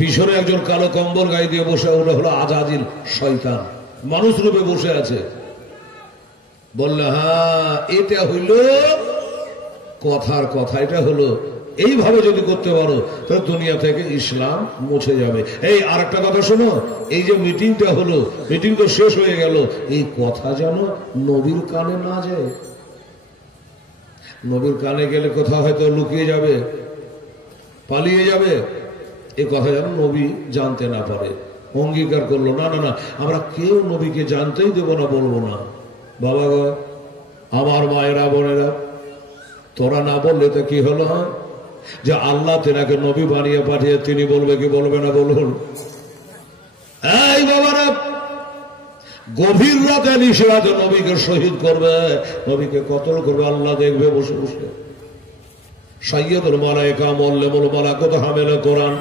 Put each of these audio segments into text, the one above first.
পিছনে একজন কালো কম্বল গায়ে দিয়ে বসে, ওটা হলো আজাজিল শয়তান, মানুষ রূপে বসে আছে। বললে হ্যাঁ এটা হইল কথার কথা, এটা হলো এইভাবে যদি করতে পারো তাহলে দুনিয়া থেকে ইসলাম মুছে যাবে। এই আর একটা কথা শোনো, এই যে মিটিংটা হলো, মিটিং তো শেষ হয়ে গেল, এই কথা যেন নবীর কানে না যায়। নবীর কানে গেলে কথা হয়তো লুকিয়ে যাবে, পালিয়ে যাবে, এই কথা যেন নবী জানতে না পারে। অঙ্গীকার করলো না না না, আমরা কেউ নবীকে জানতেই দেব না, বলবো না। বাবা গো, আমার মায়েরা বোনেরা, তোরা না বললে তো কি হলো, যে আল্লাহ তেনাকে নবী বানিয়ে পাঠিয়ে তিনি বলবে কি বলবে না বলুন? এই বাবারা, গভীর রাতে নিশিরাত নবীকে শহীদ করবে, নবীকে কতল করবে, আল্লাহ দেখবে বসে বসে। সাইয়্যিদুল মালায়েকা মুআল্লিমুল মালাকুত হামিলে কোরআন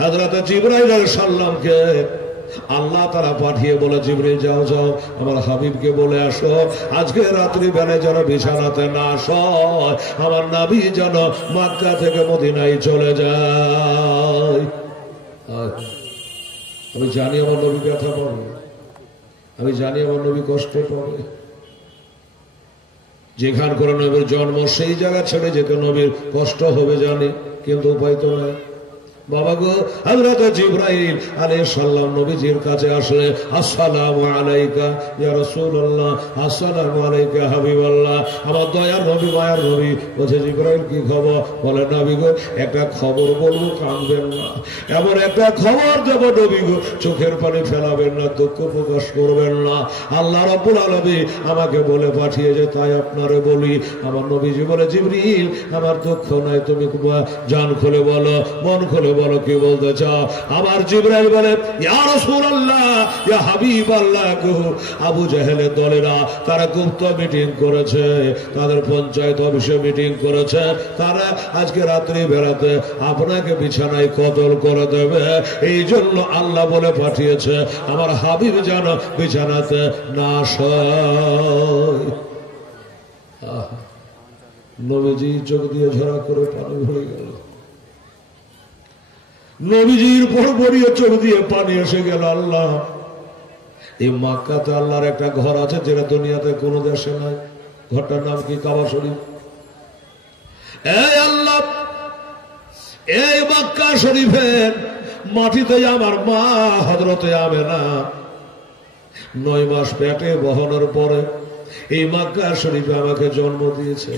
হযরত জিবরাইল আলাইহিস সালামকে আল্লাহ তাআলা পাঠিয়ে বলে, জিবরাইল যাও যাও আমার হাবিবকে বলে আসো আজকে রাত্রি বেলায় যেন বিছানাতে না আসো, আমার নবী যেন মক্কা থেকে মদিনায় চলে যায়। আমি জানি আমার নবী ব্যথা পাবে, আমি জানি আমার নবী কষ্ট পাবে। যেখান করে নবীর জন্ম সেই জায়গা ছেড়ে যেতে নবীর কষ্ট হবে জানি, কিন্তু উপায় তো নাই। বাবা গো, হযরত জিবরাইল আলাইহিস সালাম নবীজির কাছে আসলে, আসসালামু আলাইকা ইয়া রাসূলুল্লাহ, আসসালামু আলাইকা হাবিবাল্লাহ, আমার দয়ার নবী মায়ার নবী। বলছে জিবরাইল কি খবর? বলে নবী গো একটা খবর বলবো, কাঁদবেন না, এমন একটা খবর দেব নবী গো, চোখের পানি ফেলাবেন না, দুঃখ প্রকাশ করবেন না। আল্লাহ রাব্বুল আলামিন আমাকে বলে পাঠিয়েছে, তাই আপনারে বলি। আমার নবীজি বলে, জিবরিল আমার দুঃখ নাই, তুমি জান খুলে বলো, মন খুলে বলো, কি বলতে চাও? আমার জিবরাইল বলে, ইয়া রাসূলুল্লাহ ইয়া হাবিবাল্লাহ গো, আবু জাহেলের দলেরা তারা গুপ্ত মিটিং করেছে, তাদের পঞ্চায়েত অফিসে মিটিং করেছে, তারা আজকে রাত্রি বেড়াতে আপনাকে বিছানায় কতল করে দেবে, এই জন্য আল্লাহ বলে পাঠিয়েছে আমার হাবিব যেন বিছানাতে না শোয়। নবীজি চোখ দিয়ে ঝরা করে পানি ভরে গেল, নবীজির পর বড়িয়ে চোখ দিয়ে পানি এসে গেল। আল্লাহ, এই মক্কাতে আল্লাহর একটা ঘর আছে যেটা দুনিয়াতে কোন দেশে নাই, ঘরটার নাম কি? কাবা শরীফ। এই আল্লাহ, এই মক্কা শরীফের মাটিতে আমার মা হযরতে আমেনা 9 মাস পেটে বহনের পরে এই মক্কা শরীফে আমাকে জন্ম দিয়েছে।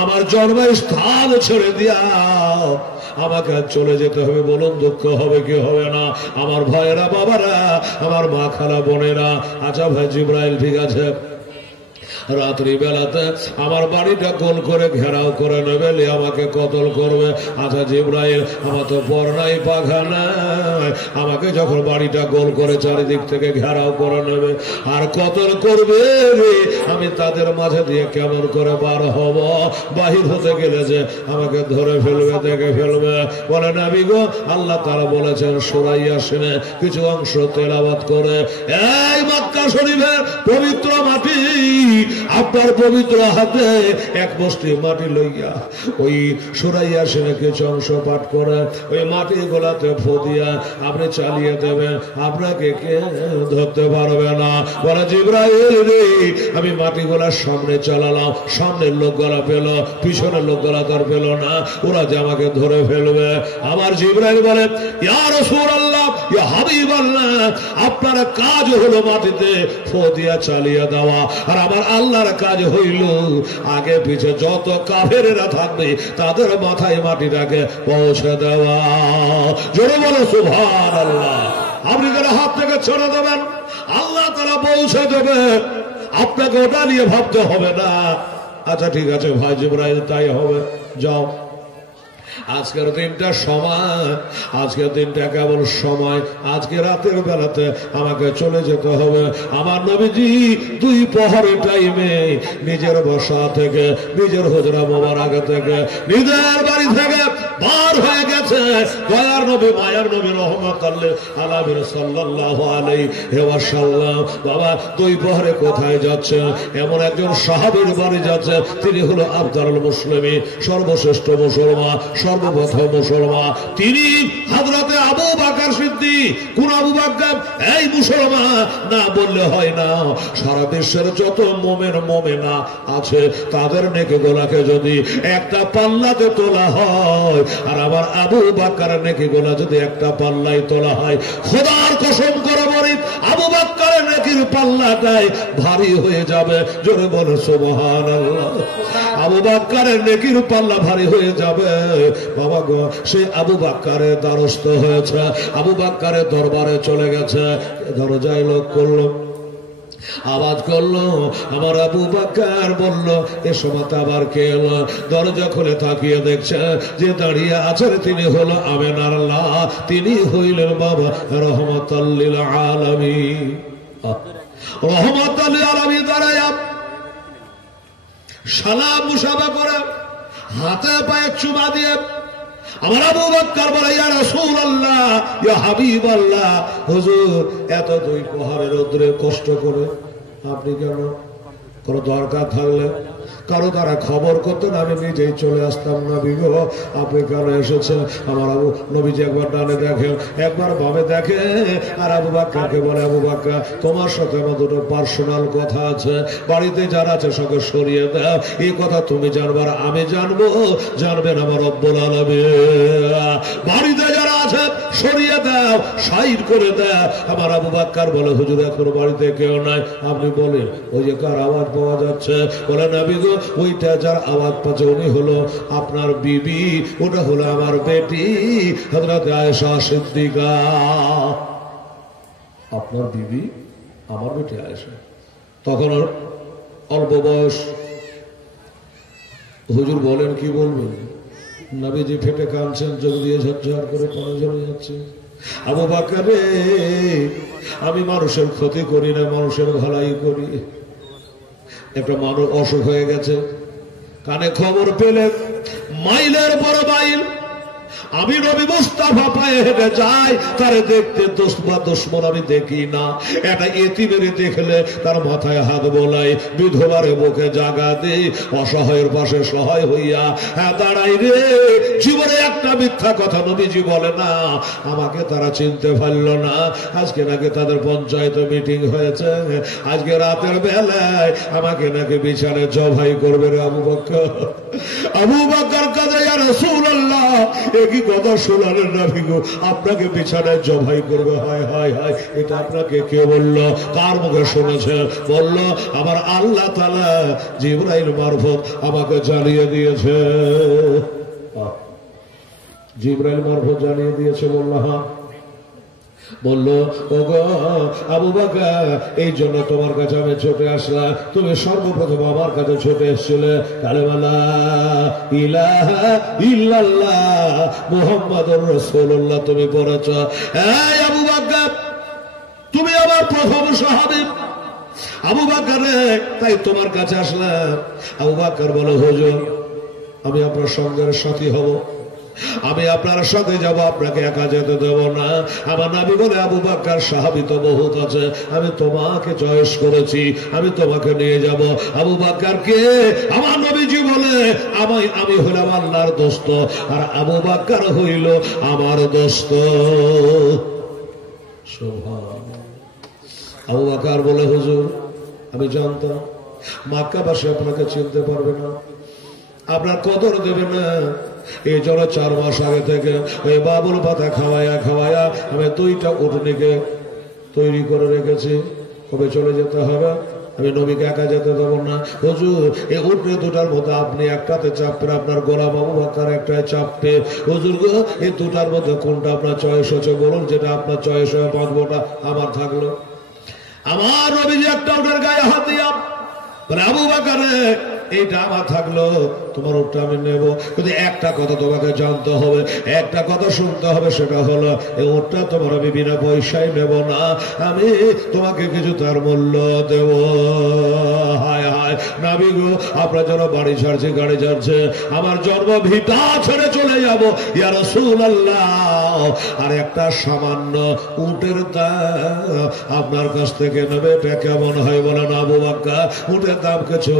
আমার জন্মস্থান ছেড়ে দিয়া আমাকে চলে যেতে হবে, বলুন দুঃখ হবে কি হবে না? আমার ভাইয়েরা বাবারা, আমার মা খালা বোনেরা, আচ্ছা ভাই জিবরাইল ঠিক আছে, রাত্রি বেলাতে আমার বাড়িটা গোল করে ঘেরাও করে নেবে, আমাকে কতল করবে। আচ্ছা জিবরাইল, আমার তো পর নাই পাখা নাই, আমাকে যখন বাড়িটা গোল করে চারিদিক থেকে ঘেরাও করে নেবে আর কতল করবে, আমি তাদের মাঝে দিয়ে কেমন করে বার হব? বাহির হতে গেলে যে আমাকে ধরে ফেলবে, দেখে ফেলবে। বলে নবী গো, আল্লাহ তারা বলেছেন সূরা ইয়াসিনে কিছু অংশ তেলাওয়াত করে, এই মক্কা শরীফের পবিত্র মাটি আপনার পবিত্র হাতে এক মুষ্টি মাটি লইয়া ওই সূরা ইয়াসিনের কিছু অংশ পাঠ করে ওই মাটি গোলাতে ফু দিয়া আপনি চালিয়ে দেবেন, আপনাকে কে ধরতে পারবে না। বলে জিবরাইল রে, আমি মাটি গোলার সামনে চালালাম, সামনের লোক গলা পেল, পিছনের লোক গলা তার পেল না, ওরা যে আমাকে ধরে ফেলবে। আমার জিবরাইল বলে, ইয়া রাসূলুল্লাহ ইয়া হাবিবাল্লাহ, আপনার কাজ হলো মাটিতে ফু দিয়া চালিয়ে দেওয়া, আর আমার আল্লাহর কাজ হইল আগে পিছে যত কাফেরেরা থাকবে তাদের মাথায় মাটিটাকে পৌঁছে দেওয়া। জোরে বলো সুবহানাল্লাহ। আপনি যারা হাত থেকে ছেড়ে দেবেন, আল্লাহ তারা পৌঁছে দেবে, আপনাকে ওটা নিয়ে ভাবতে হবে না। আচ্ছা ঠিক আছে ভাই জিবরাইল, তাই হবে, যাও। আজকের দিনটা সময়, আজকের দিনটা কেবল সময়, আজকে রাতের বেলাতে আমাকে চলে যেতে হবে। আমার নবীজি 2 প্রহরের টাইমে নিজের বাসা থেকে, নিজের হুজরা মোবারক থেকে, নিজের বাড়ি থেকে বার হয়ে গেছে দয়ার নবী মায়ার নবী রহমাতুল্লিল আলামিন সাল্লাল্লাহু আলাইহি ওয়াসাল্লাম। বাবা 2 প্রহরে কোথায় যাচ্ছে? এমন একজন সাহাবীর বাড়ি যাচ্ছে, তিনি হলো আফদালুল মুসলিমিন, সর্বশ্রেষ্ঠ মুসলমান, সর্বপ্রথম মুসলমান তিনি হযরতে আবু বকর সিদ্দিক। কোন আবু বকর? এই মুসলমান না বললে হয় না। সারা বিশ্বের যত মুমিন মুমিনা আছে তাদের নেকিগুলোকে যদি একটা পাল্লাতে তোলা হয়, আর আবার আবু বকরের নেকিগুলো যদি একটা পাল্লায় তোলা হয়, খোদার কসম করে বলি আবু বকরের নেকির পাল্লাটাই ভারী হয়ে যাবে। জোরে বলো সুবহানাল্লাহ। আবু বকরের নেকির পাল্লা ভারী হয়ে যাবে। বাবা গো, সে আবু বকরের দ্বারস্থ হয়েছে, আবু বকরের দরবারে চলে গেছে। দরজায় লোক করলো, আওয়াজ করলো, আমার আবু বকর বলল এ সময় আবার কে এলো? দরজা খুলে তাকিয়ে দেখছে যে দাঁড়িয়ে আছেন তিনি হলো আমেনার আল্লাহ, তিনি হইলেন বাবা রহমাতুল লিল আলামিন। রহমাতুল লিল আলামিন দাঁড়ায় সালাম মুসাফা করে হাতে পায়ে চুমা দিয়ে আমার আবু বকর বলে ইয়া রাসূলুল্লাহ, ইয়া হাবিবাল্লাহ, হুজুর এত দুই প্রহরে রোদ্রে কষ্ট করে আপনি কেন? কোনো দরকার থাকলে কারো তারা খবর করতেন, আমি নিজেই চলে আসতাম। নবী গো, আপনি কেন এসেছেন? আমার আবু নবীজি একবার ডানে দেখেন, একবার বামে দেখে, আর আবু বকরকে বলে আবু বকর তোমার সাথে আমার দুটো পার্সোনাল কথা আছে, বাড়িতে যারা আছে সঙ্গে সরিয়ে দাও। এই কথা তুমি জানবার আমি জানবো, জানবেন আমার রব্বুল আলামিন। বাড়িতে যারা আছে সরিয়ে দাও, সাইড করে দাও। আমার আবু বকর বলে হুজুর এখন বাড়িতে কেউ নাই। আপনি বলেন ওই যে কার আওয়াজ পাওয়া যাচ্ছে? বলে নবী গো, ওইটা যার আওয়াজ পাচ্ছে উনি হলো আপনার বিবি, ওটা হলো আমার বেটি হযরত আয়েশা সিদ্দিকা। আপনার বিবি আমার বেটি আয়েশা। তখন অল্প বয়স। হুজুর বলেন কি বলবেন? নবীজি ফেটে কাঁদছেন, চোখ দিয়ে ঝরঝর করে পানি ঝরে যাচ্ছে। আবু বকর রে, আমি মানুষের ক্ষতি করি না, মানুষের ভালাই করি। একটা মানুষ অসুখ হয়ে গেছে, কানে খবর পেলে মাইলের পর মাইল আমি নবী মুস্তাফা পায়ে হেঁটে যাই, তারে দেখতে দুশ্মন আমি দেখি না। একটা এতিমের দেখলে তার মাথায় হাত বোলাই, বিধবারে বুকে জাগা দেই, অসহায়ের পাশে সহায় হইয়া হ্যাঁ দাঁড়াই রে। জীবনে একটা মিথ্যা কথা নবীজি বলে না। আমাকে তারা চিনতে পারল না। আজকে নাকি তাদের পঞ্চায়েত মিটিং হয়েছে, আজকে রাতের বেলায় আমাকে নাকি বিছানায় জবাই করবে রে আবু বকর। আবু বকর কাঁদে ইয়া রাসূলুল্লাহ, একই কথা শোনালেন নবী গো, আপনাকে বিছানায় জবাই করবে। হায় হায় হায়, এটা আপনাকে কে বললো? কার মুখে শুনেছে? বললো আমার আল্লাহ তাআলা জিবরাইল মারফত আমাকে জানিয়ে দিয়েছে। জিবরাইল মারফত জানিয়ে দিয়েছে। বললো হ্যাঁ। বললো ওগো আবু বকর, এই জন্য তোমার কাছে আমি ছুটে আসলাম। তুমি সর্বপ্রথম আমার কাছে ছুটে এসেছিলে কালেমা লা ইলাহা ইল্লাল্লাহ মুহাম্মাদুর রাসূলুল্লাহ তুমি পড়েছ। এই আবু বকর, তুমি আমার প্রথম সাহাবী। আবু বকর তাই তোমার কাছে আসলাম। আবু বকর বলে হুজুর আমি আপনার সঙ্গের সাথী হব, আমি আপনার সাথে যাব, আপনাকে একা যেতে দেব না। আমার নবী বলে আবু বকর সাহাবী তো বহুত আছে, আমি তোমাকে চয়েস করেছি, আমি তোমাকে নিয়ে যাব। আবু বকর কে? আমার নবীজি বলে আমি হইলাম আল্লাহর দোস্ত, আর আবু বকর হইল আমার দোস্ত। সুবহানাল্লাহ। আবু বকর বলে হুজুর আমি জানতাম মক্কাবাসী আপনাকে চিনতে পারবে না, আপনার কদর দেবে না। এই জন্য 4 মাস আগে থেকে ওই বাবুল পাতা খাওয়ায়া খাওয়ায়া আমি 2টা উটনিকে তৈরি করে রেখেছি। কবে চলে যেতে হবে? আমি নবীকে একা যেতে দেবো না। হুজুর এই উটনি 2টার মধ্যে আপনি একটাতে চাপবেন, আপনার গোলাম আবু বকর একটায় চাপবে। হুজুর গো এই 2টার মধ্যে কোনটা আপনার চয়েস হচ্ছে বলুন, যেটা আপনার চয়েস হয়ে বাঁধবোটা আমার থাকলো। আমার নবীজি একটা উটের গায়ে হাত দিয়া বলে আবু বকর এইটা আমার থাকলো, তোমার উটটা আমি নেব। কিন্তু একটা কথা তোমাকে জানতে হবে, একটা কথা শুনতে হবে, সেটা হলো এই উটটা তোমার আমি বিনা পয়সায় নেব না, আমি তোমাকে কিছু তার মূল্য দেব। হায় হায় নবী গো, আপনার জন্য বাড়ি ছাড়ছে, গাড়ি ছাড়ছে, আমার জন্ম ভিটা ছেড়ে চলে যাব ইয়া রাসূলুল্লাহ, আর একটা সামান্য উটের দাম আপনার কাছ থেকে নেবে, এটা কেমন হয় বলেন আবু বকর? উটের দাম কিছু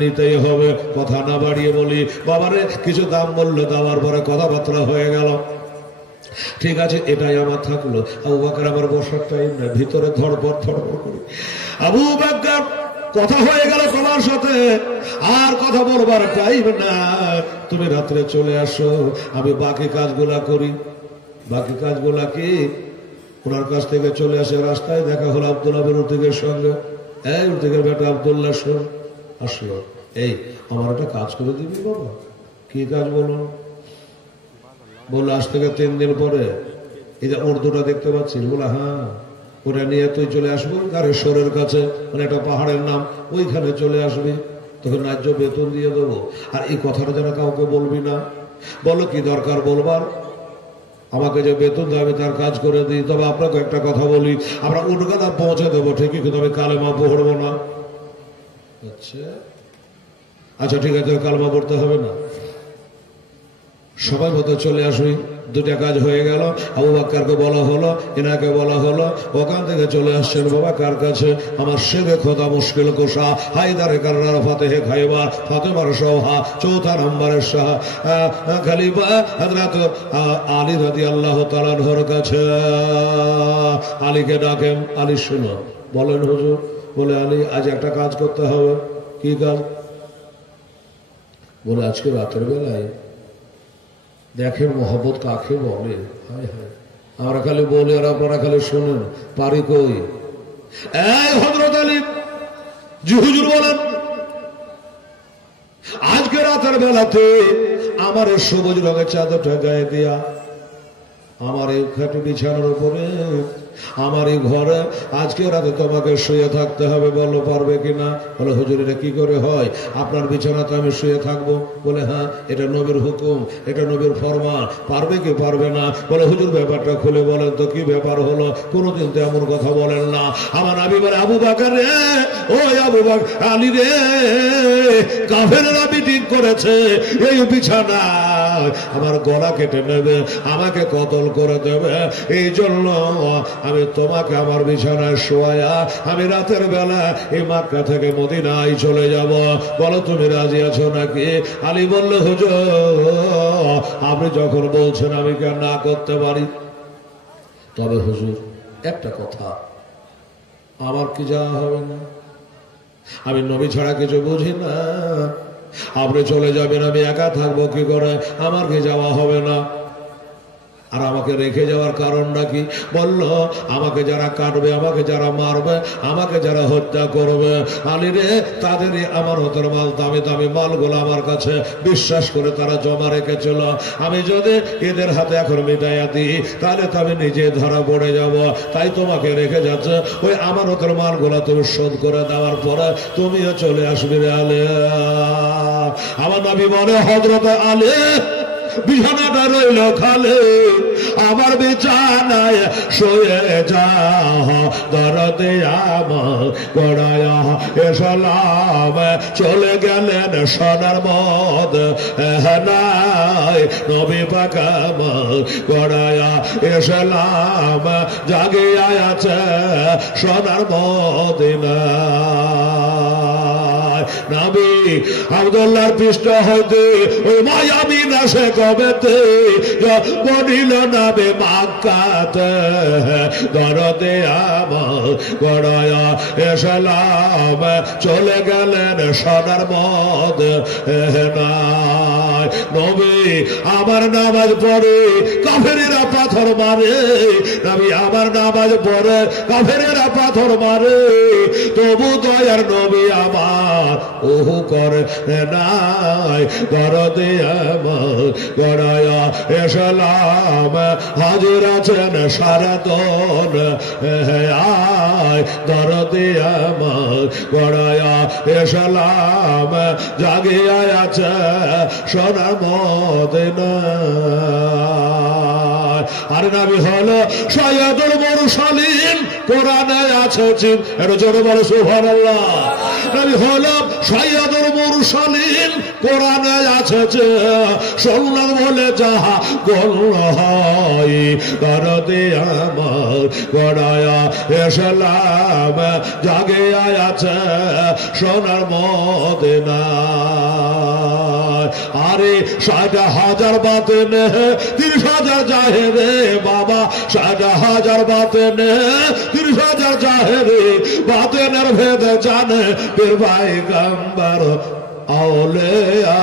নিতে দিতেই হবে। কথা না বাড়িয়ে বলি, বাবারে কিছু দাম বললো, দেওয়ার পরে কথাবার্তা হয়ে গেল। ঠিক আছে, এটাই আমার থাকলো। আবু বকর আবার বসার টাইম না, ভিতরে ধড়পড় ধড়পড় করি। আবু বকর কথা হয়ে গেল তোমার সাথে, আর কথা বলবার টাইম না, তুমি রাত্রে চলে আসো, আমি বাকি কাজগুলা করি। বাকি কাজগুলা কি? ওনার কাছ থেকে চলে আসে, রাস্তায় দেখা হলো আব্দুল্লাহ বিন উতিকের সঙ্গে। এই উতিকের বেটা আব্দুল্লাহ শোন, আসলো, এই আমার একটা কাজ করে দিবি বাবা। কি কাজ বলো? বললো আজ থেকে 3 দিন পরে এই যে উর্দুটা দেখতে পাচ্ছিস, বলে হ্যাঁ, ওটা নিয়ে তুই চলে আসবি গারেশ্বরের কাছে, মানে একটা পাহাড়ের নাম, ওইখানে চলে আসবি, তোকে ন্যায্য বেতন দিয়ে দেবো। আর এই কথাটা যেন কাউকে বলবি না। বলো কি দরকার বলবার? আমাকে যে বেতন দেবে তার কাজ করে দিই। তবে আপনাকে একটা কথা বলি, আমরা উটগাদা পৌঁছে দেবো ঠিকই, কিন্তু আমি কালেমা পড়বো না। আচ্ছা ঠিক আছে, কালেমা পড়তে হবে না, সবাই মতো চলে আসবি। 2টা কাজ হয়ে গেল। আবু বকরকে বলা হলো, এনাকে বলা হলো, ওখান থেকে চলে আসছেন বাবা কার কাছে? আমার শেরে খোদা মুশকিল কোষা হায়দারে কাররার ফাতেহে খাইবার ফাতেমার শাহ, 4 নম্বরের শাহ খলিফা হযরত আলী রাদিয়াল্লাহু তাআলা আনহুর কাছে। আলীকে ডাকেন। আলী শুনো, বলেন হুজুর। বলে আলী, আজ একটা কাজ করতে হবে। কি কাজ? বলে আজকে রাতের বেলায় দেখেন মোহব্বত কাকে বলে। হায় হায়, আমরা খালি বলি আর আপনারা খালি শোনেন, পারি কই? এই হযরত আলী জি হুজুর বলেন, আজকে রাতের বেলাতে আমার সবুজ রঙের চাদরটা গায়ে দিয়া আমার এই খাটে বিছানার উপরে আমার এই ঘরে আজকে রাতে তোমাকে শুয়ে থাকতে হবে। বলো পারবে কিনা? বলে হুজুর এটা কি করে হয়? আপনার বিছানাতে আমি শুয়ে থাকবো? বলে হ্যাঁ, এটা নবীর হুকুম, এটা নবীর ফরমান। পারবে কি পারবে না? বলে হুজুর ব্যাপারটা খুলে বলেন তো, কি ব্যাপার হলো? কোনোদিন তো এমন কথা বলেন না। আমার নবী বলে, আবু বকর রে, ও আবু বকর, আলী রে, কাফেররা মিটিং করেছে এই বিছানা আমার গলা কেটে নেবে, আমাকে কতল করে দেবে। এই জন্য আমি তোমাকে আমার বিছানায় শোয়া আমি রাতের বেলা এই মক্কা থেকে মদিনায় চলে যাব। বলো তুমি রাজি আছো নাকি? আলী বললে হুজুর আপনি যখন বলছেন আমি কেন না করতে পারি। তবে হুজুর একটা কথা, আমার কি যাওয়া হবে না? আমি নবী ছাড়া কিছু বুঝি না। আপনি চলে যাবেন, আমি একা থাকবো কি করে? আমার কি যাওয়া হবে না? আর আমাকে রেখে যাওয়ার কারণটা কি? বলল আমাকে যারা কাটবে, আমাকে যারা মারবে, আমাকে যারা হত্যা করবে, আলী রে, তাদেরই আমার হতের মাল, দামি দামি মালগুলো আমার কাছে বিশ্বাস করে তারা জমা রেখেছিল। আমি যদি এদের হাতে এখন মিটাইয়া দিই তাহলে তো আমি নিজে ধরা পড়ে যাব। তাই তোমাকে রেখে যাচ্ছে, ওই আমার হতের মালগুলো তুমি শোধ করে দেওয়ার পরে তুমিও চলে আসবি রে আলী। আমার নবী বলে, হযরত আলী বিছানাটা রইল খালে, আমার বিছানায় শুয়ে যা, দরদে আমার গড়ায়া এসলাম চলে গেলেন সোনার মদ নাই, নবী পাক আমার গড়ায়া এসলাম জাগিয়া আছে সোনার মদিনা। নবী আব্দুল্লাহর পৃষ্ঠ হইতে ওই মায়াবী নাশে কবেতে বনিল নাবে মাক্কাতে, দরদে আমার গড়ায়া এসলাম চলে গেলেন সোনার মদ নাই। নবী আমার নামাজ পড়ে কাফেরেরা পাথর মারে, নবী আমার নামাজ পড়ে কাফেরেরা পাথর মারে, তবু দয়ার নবী আমার ওহু করে নাই, দরদে আমার গড়ায়া এসলাম হাজির আছেন সারাতন আয়, দরদে আমার গড়ায়া এসলাম জাগিয়া আছে সোনার মদিনা। আর নবী হলো সৈয়দুল মুরসালিন, কোরআনে আছে চিন, এটা জোরে বলো সুবহানাল্লাহ। নবী হলো সৈয়দুল মুরসালিন, কোরআনে আছে যে শুনলাম বলে যাহা গোল হয়, দরদে আমার গড়ায়া এসলাম জাগে আছে সোনার মদিনা আরে 60,000 বাতেন 30,000 জাহেরে বাবা 60,000 বাতেন 30,000 জাহেরে বাতেনের ভেদ জানে পীর ভাই গম্বর আউলিয়া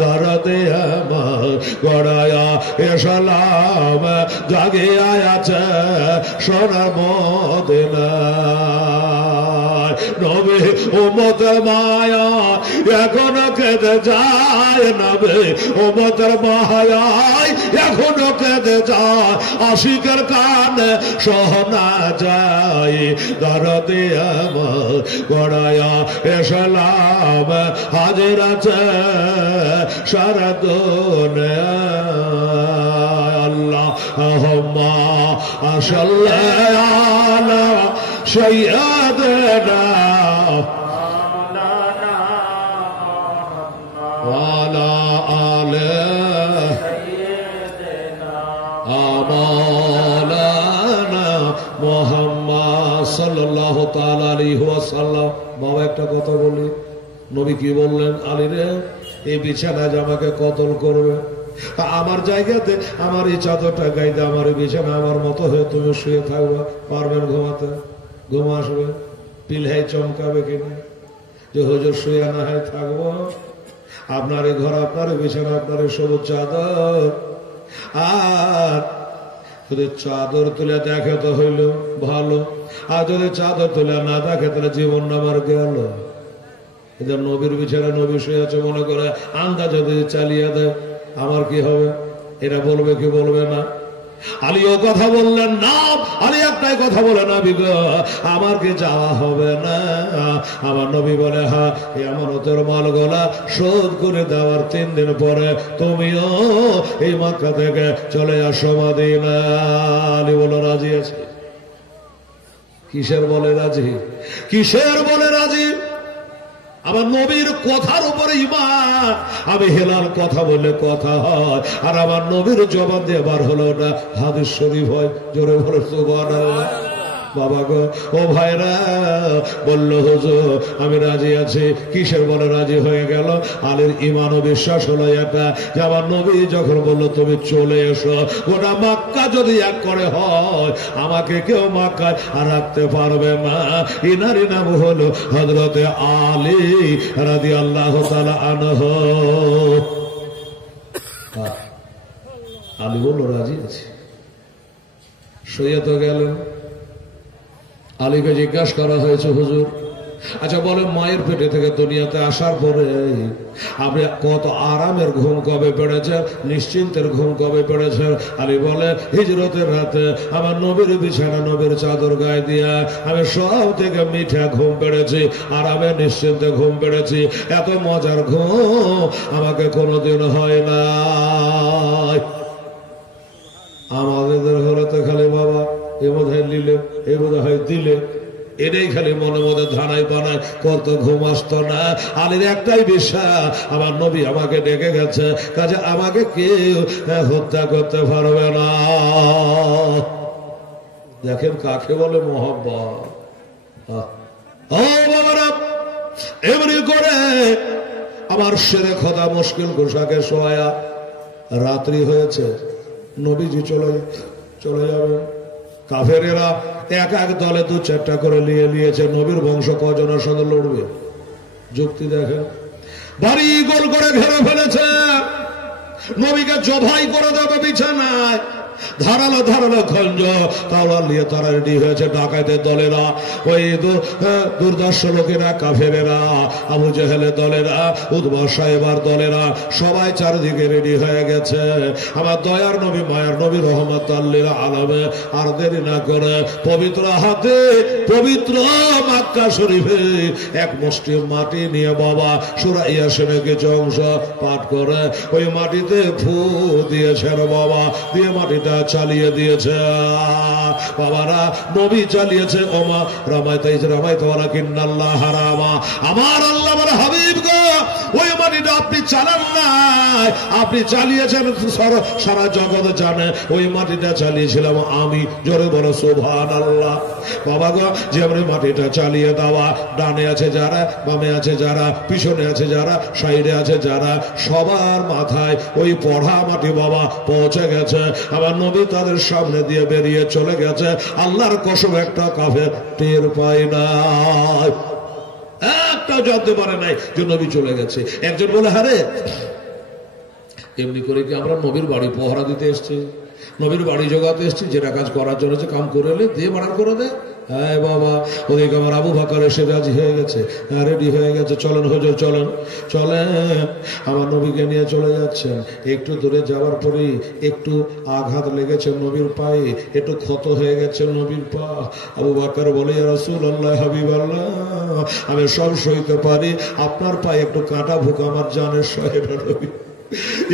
দরদে আমার গড়ায়া এসলাম জাগে আছে সোনার মদিনা নবী উম্মতের মায়া এখনো কেঁদে যায় নবী উম্মতের মায়ায় এখনো কেঁদে যায় আশিকের কানে শোনা যায় দরদে আমার গড়ায়া এসলাম হাজির আছে সারা দুনিয়া আল্লাহুম্মা সাল্লি আলা সাইয়্যিদিনা ওয়া আলা আলি সাইয়্যিদিনা মাওলানা মুহাম্মদ সাল্লাল্লাহু তাআলা আলাইহি ওয়াসাল্লাম। বাবা একটা কথা বলি, নবী কি বললেন? আলী রে, এই বিছানায় আমাকে কতল করবে, আমার জায়গাতে আমার এই চাদরটা গাইতে আমার বিছানা আমার মতো হয়ে তুমি শুয়ে থাকবে, পারবেন ঘুমাতে? ঘুম আসবে? পিলহাই চমকাবে কিনা যে হুজুর শুয়ে না হয় থাকবো? আপনার এই ঘর, আপনার বিছানা, আপনার সবুজ চাদর, আর যদি চাদর তুলে দেখে তো হইল ভালো, আর যদি চাদর তুলে না দেখে তাহলে জীবন আমার গেল। এদের নবীর বিছানা নবী শুয়ে আছে মনে করে আন্দাজ যদি চালিয়ে দেয় আমার কি হবে? এটা বলবে কি বলবে না? আলী ও কথা বললেন না, আলী একটাই কথা বলে না, আমার কি যাওয়া হবে না? আমার নবী বলে হ্যাঁ, এই আমানতের মালগুলা শোধ করে দেওয়ার 3 দিন পরে তুমিও এই মক্কা থেকে চলে আসো মদিনা। আলী বলে রাজি আছে। কিসের বলে রাজি? কিসের বলে রাজি? আমার নবীর কথার উপরে ঈমান। আমি হেলাল কথা বললে কথা হয়, আর আমার নবীর জবান দিয়ে বার হলো না হাদিস শরীফ হয়। জোরে বলে সুবহানাল্লাহ। বাবা গো, ও ভাইরা বলল হুজুর আমি রাজি আছি। কিসের বলে রাজি হয়ে গেল? আলীর ঈমান ও বিশ্বাস হলো এটা যে আমার নবী যখন বললো তুমি চলে এসো, গোটা মক্কা যদি এক করে হয় আমাকে কেউ মক্কায় আর রাখতে পারবে না। ইনারি নাম হলো হযরতে আলী রাদিয়াল্লাহু তাআলা আনহু। আলী বলল রাজি আছে। শুয়ে তো গেলেন। আলীকে জিজ্ঞাসা করা হয়েছে হুজুর আচ্ছা বলে মায়ের পেটে থেকে দুনিয়াতে আসার পরে আপনি কত আরামের ঘুম কবে পেড়েছেন, নিশ্চিন্তের ঘুম কবে পেড়েছেন? আলী বলে হিজরতের রাতে আমার নবীর বিছানা নবীর চাদর গায়ে দিয়া আমি সব থেকে মিঠা ঘুম পেড়েছি, আরামে নিশ্চিন্তে ঘুম পেড়েছি। এত মজার ঘুম আমাকে কোনোদিন হয় না। আমাদের ঘরে তো খালি বাবা এ বোধ হয় নিলে, এ বোধ হয় দিলে, এটাই খালি মনে মনে ধানাই বানায়, কত ঘুম আসতো না। আলীর একটাই বিশ্বাস আমার নবী আমাকে ডেকে গেছে, কাজে আমাকে কেউ হত্যা করতে পারবে না। দেখেন কাকে বলে মহব্বত। ও বাবারা, এমনি করে আমার শেরে খোদা মুশকিল গোসাকে শোয়া রাত্রি হয়েছে, নবীজি চলে যাবে। কাফেরেরা এক এক দলে 2-4টা করে নিয়েছে। নবীর বংশ কজনের সাথে লড়বে? যুক্তি দেখেন। বাড়ি গোল করে ঘেরে ফেলেছে, নবীকে জবাই করে দেবে বিছানায়। ধারালো ধারালো খঞ্জ তাওয়াল নিয়ে তারা রেডি হয়েছে। ডাকাতের দলেরা, ওই দুর্দর্শ লোকেরা, কাফেরেরা, আবু জেহেলের দলেরা, উতবা সাহেবার দলেরা সবাই চারদিকে রেডি হয়ে গেছে। আমার দয়ার নবী মায়ার নবী রহমাতুল লিল আলামিন আর দেরি না করে পবিত্র হাতে পবিত্র মক্কা শরীফে এক মুষ্টি মাটি নিয়ে বাবা সূরা ইয়াসিনের কিছু অংশ পাঠ করে ওই মাটিতে ফু দিয়েছেন বাবা, দিয়ে মাটি চালিয়ে দিয়েছে। বাবারা নবী চালিয়েছে ওমা রামাইতাইজ রামাইতা ওয়ালাকিন্নাল্লাহ হারামা। আমার আল্লাহ আমার হাবিব গো ওই মাটিটা আপনি চালান নাই, আপনি চালিয়েছেন সারা জগৎ জানে। ওই মাটিটা চালিয়েছিলাম আমি। জোরে বলো সুবহানাল্লাহ। বাবা গো, যে আমরা মাটিটা চালিয়ে দেওয়া, ডানে আছে যারা, বামে আছে যারা, পিছনে আছে যারা, সাইডে আছে যারা, সবার মাথায় ওই পড়া মাটি বাবা পৌঁছে গেছে। আমার নবী তাদের সামনে দিয়ে বেরিয়ে চলে গেছে। আল্লাহর কসম একটা কাফের টের পায় না, একটা জানতে পারে নাই যে নবী চলে গেছে। একজন বলে, হারে এমনি করে কি আমরা নবীর বাড়ি পহরা দিতে এসছি, নবীর বাড়ি জোগাতে এসছি, যেটা কাজ করার জন্য যে কাম করে এলে দিয়ে বাড়ান করে দে। হ্যাঁ বাবা, ওদিকে আমার আবু বকর এসে রাজি হয়ে গেছে, রেডি হয়ে গেছে, চলেন হুজুর চলেন চলেন। আমার নবীকে নিয়ে চলে যাচ্ছেন। একটু দূরে যাওয়ার পরেই একটু আঘাত লেগেছে নবীর পায়ে, একটু ক্ষত হয়ে গেছে নবীর পা। আবু বকর বলে, ইয়া রাসূলুল্লাহ, হাবিবাল্লাহ, আমি সব সইতে পারি, আপনার পায়ে একটু কাঁটা ভুক আমার জানের সহে না নবী।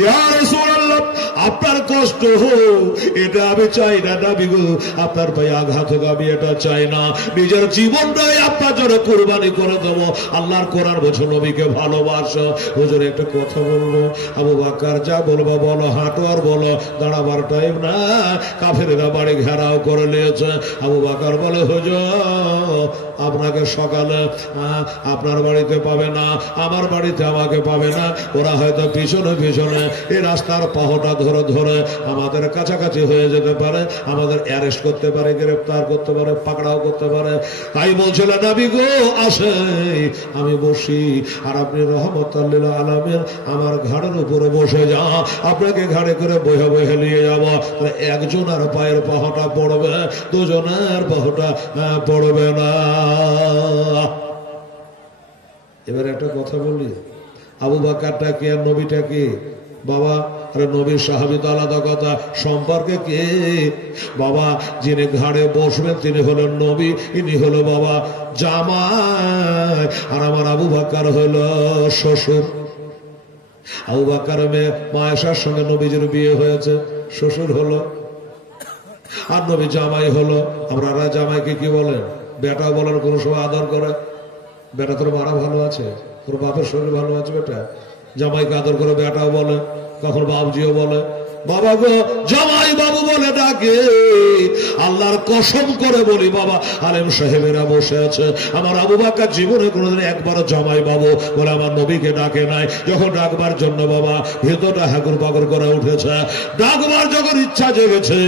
ইয়া রাসূলুল্লাহ, আপনার কষ্ট হোক এটা আমি চাই না নবী গো, আপনার পায়ে আঘাত হোক আমি এটা চাই না। নিজের জীবনটাই আপনার জন্য কুরবানি করে দেব। আল্লাহর কোরআন বলছে নবীকে ভালোবাসো। হুজুর একটা কথা বলবো। আবু বকর, যা বলবো বলো, হাঁটো আর বলো, দাঁড়াবার টাইম না। কাফেররা বাড়ি ঘেরাও করে নিয়েছে। আবু বকর বলে, হুজুর আপনাকে সকালে আপনার বাড়িতে পাবে না, আমার বাড়িতে আমাকে পাবে না। ওরা হয়তো পিছনে পিছনে এই রাস্তার পাহটা ধরে ধরে আমাদের কাছাকাছি হয়ে যেতে পারে, আমাদের অ্যারেস্ট করতে পারে, গ্রেফতার করতে পারে, পাকড়াও করতে পারে। তাই বলছিল নবী গো, আসে আমি বসি আর আপনি রহমতুল লিল আলামিন আমার ঘাড়ের উপরে বসে যা, আপনাকে ঘাড়ে করে বহে বহে নিয়ে যাব। একজনের পায়ের পাহটা পড়বে, দুজনের পাহটা পড়বে না। এবার একটা কথা বলি, আবু বকরটা কে আর নবীটা কে? বাবা, আরে নবীর সাহাবী তো আলাদা কথা, সম্পর্কে কে? বাবা, যিনি ঘাড়ে বসবেন তিনি হলেন নবী, ইনি হলো বাবা জামাই, আর আমার আবু বকর হলো শ্বশুর। আবু বকরের মেয়ে মা আয়েশার সঙ্গে নবীজির বিয়ে হয়েছে, শ্বশুর হলো, আর নবী জামাই হলো। আপনারা জামাইকে কি বলেন? বেটা বলেন, কোন সময় আদর করে। বেটা তোর মারা ভালো আছে, তোর বাপের শরীর ভালো আছে, বেটা জামাইকে আদর করে বেটাও বলে, কখন বাবজিও বলে। বাবা গো, জামাই বাবু বলে ডাকে। আল্লাহর কসম করে বলি বাবা, আলেম সাহেবেরা বসে আছে, আমার আবু বকর জীবনে কোনোদিন একবার জামাই বাবু বলে আমার নবীকে ডাকে নাই। যখন ডাকবার জন্য বাবা ভেতরটা হাগুর পাগর করে উঠেছে, ডাকবার যখন ইচ্ছা জেগেছে,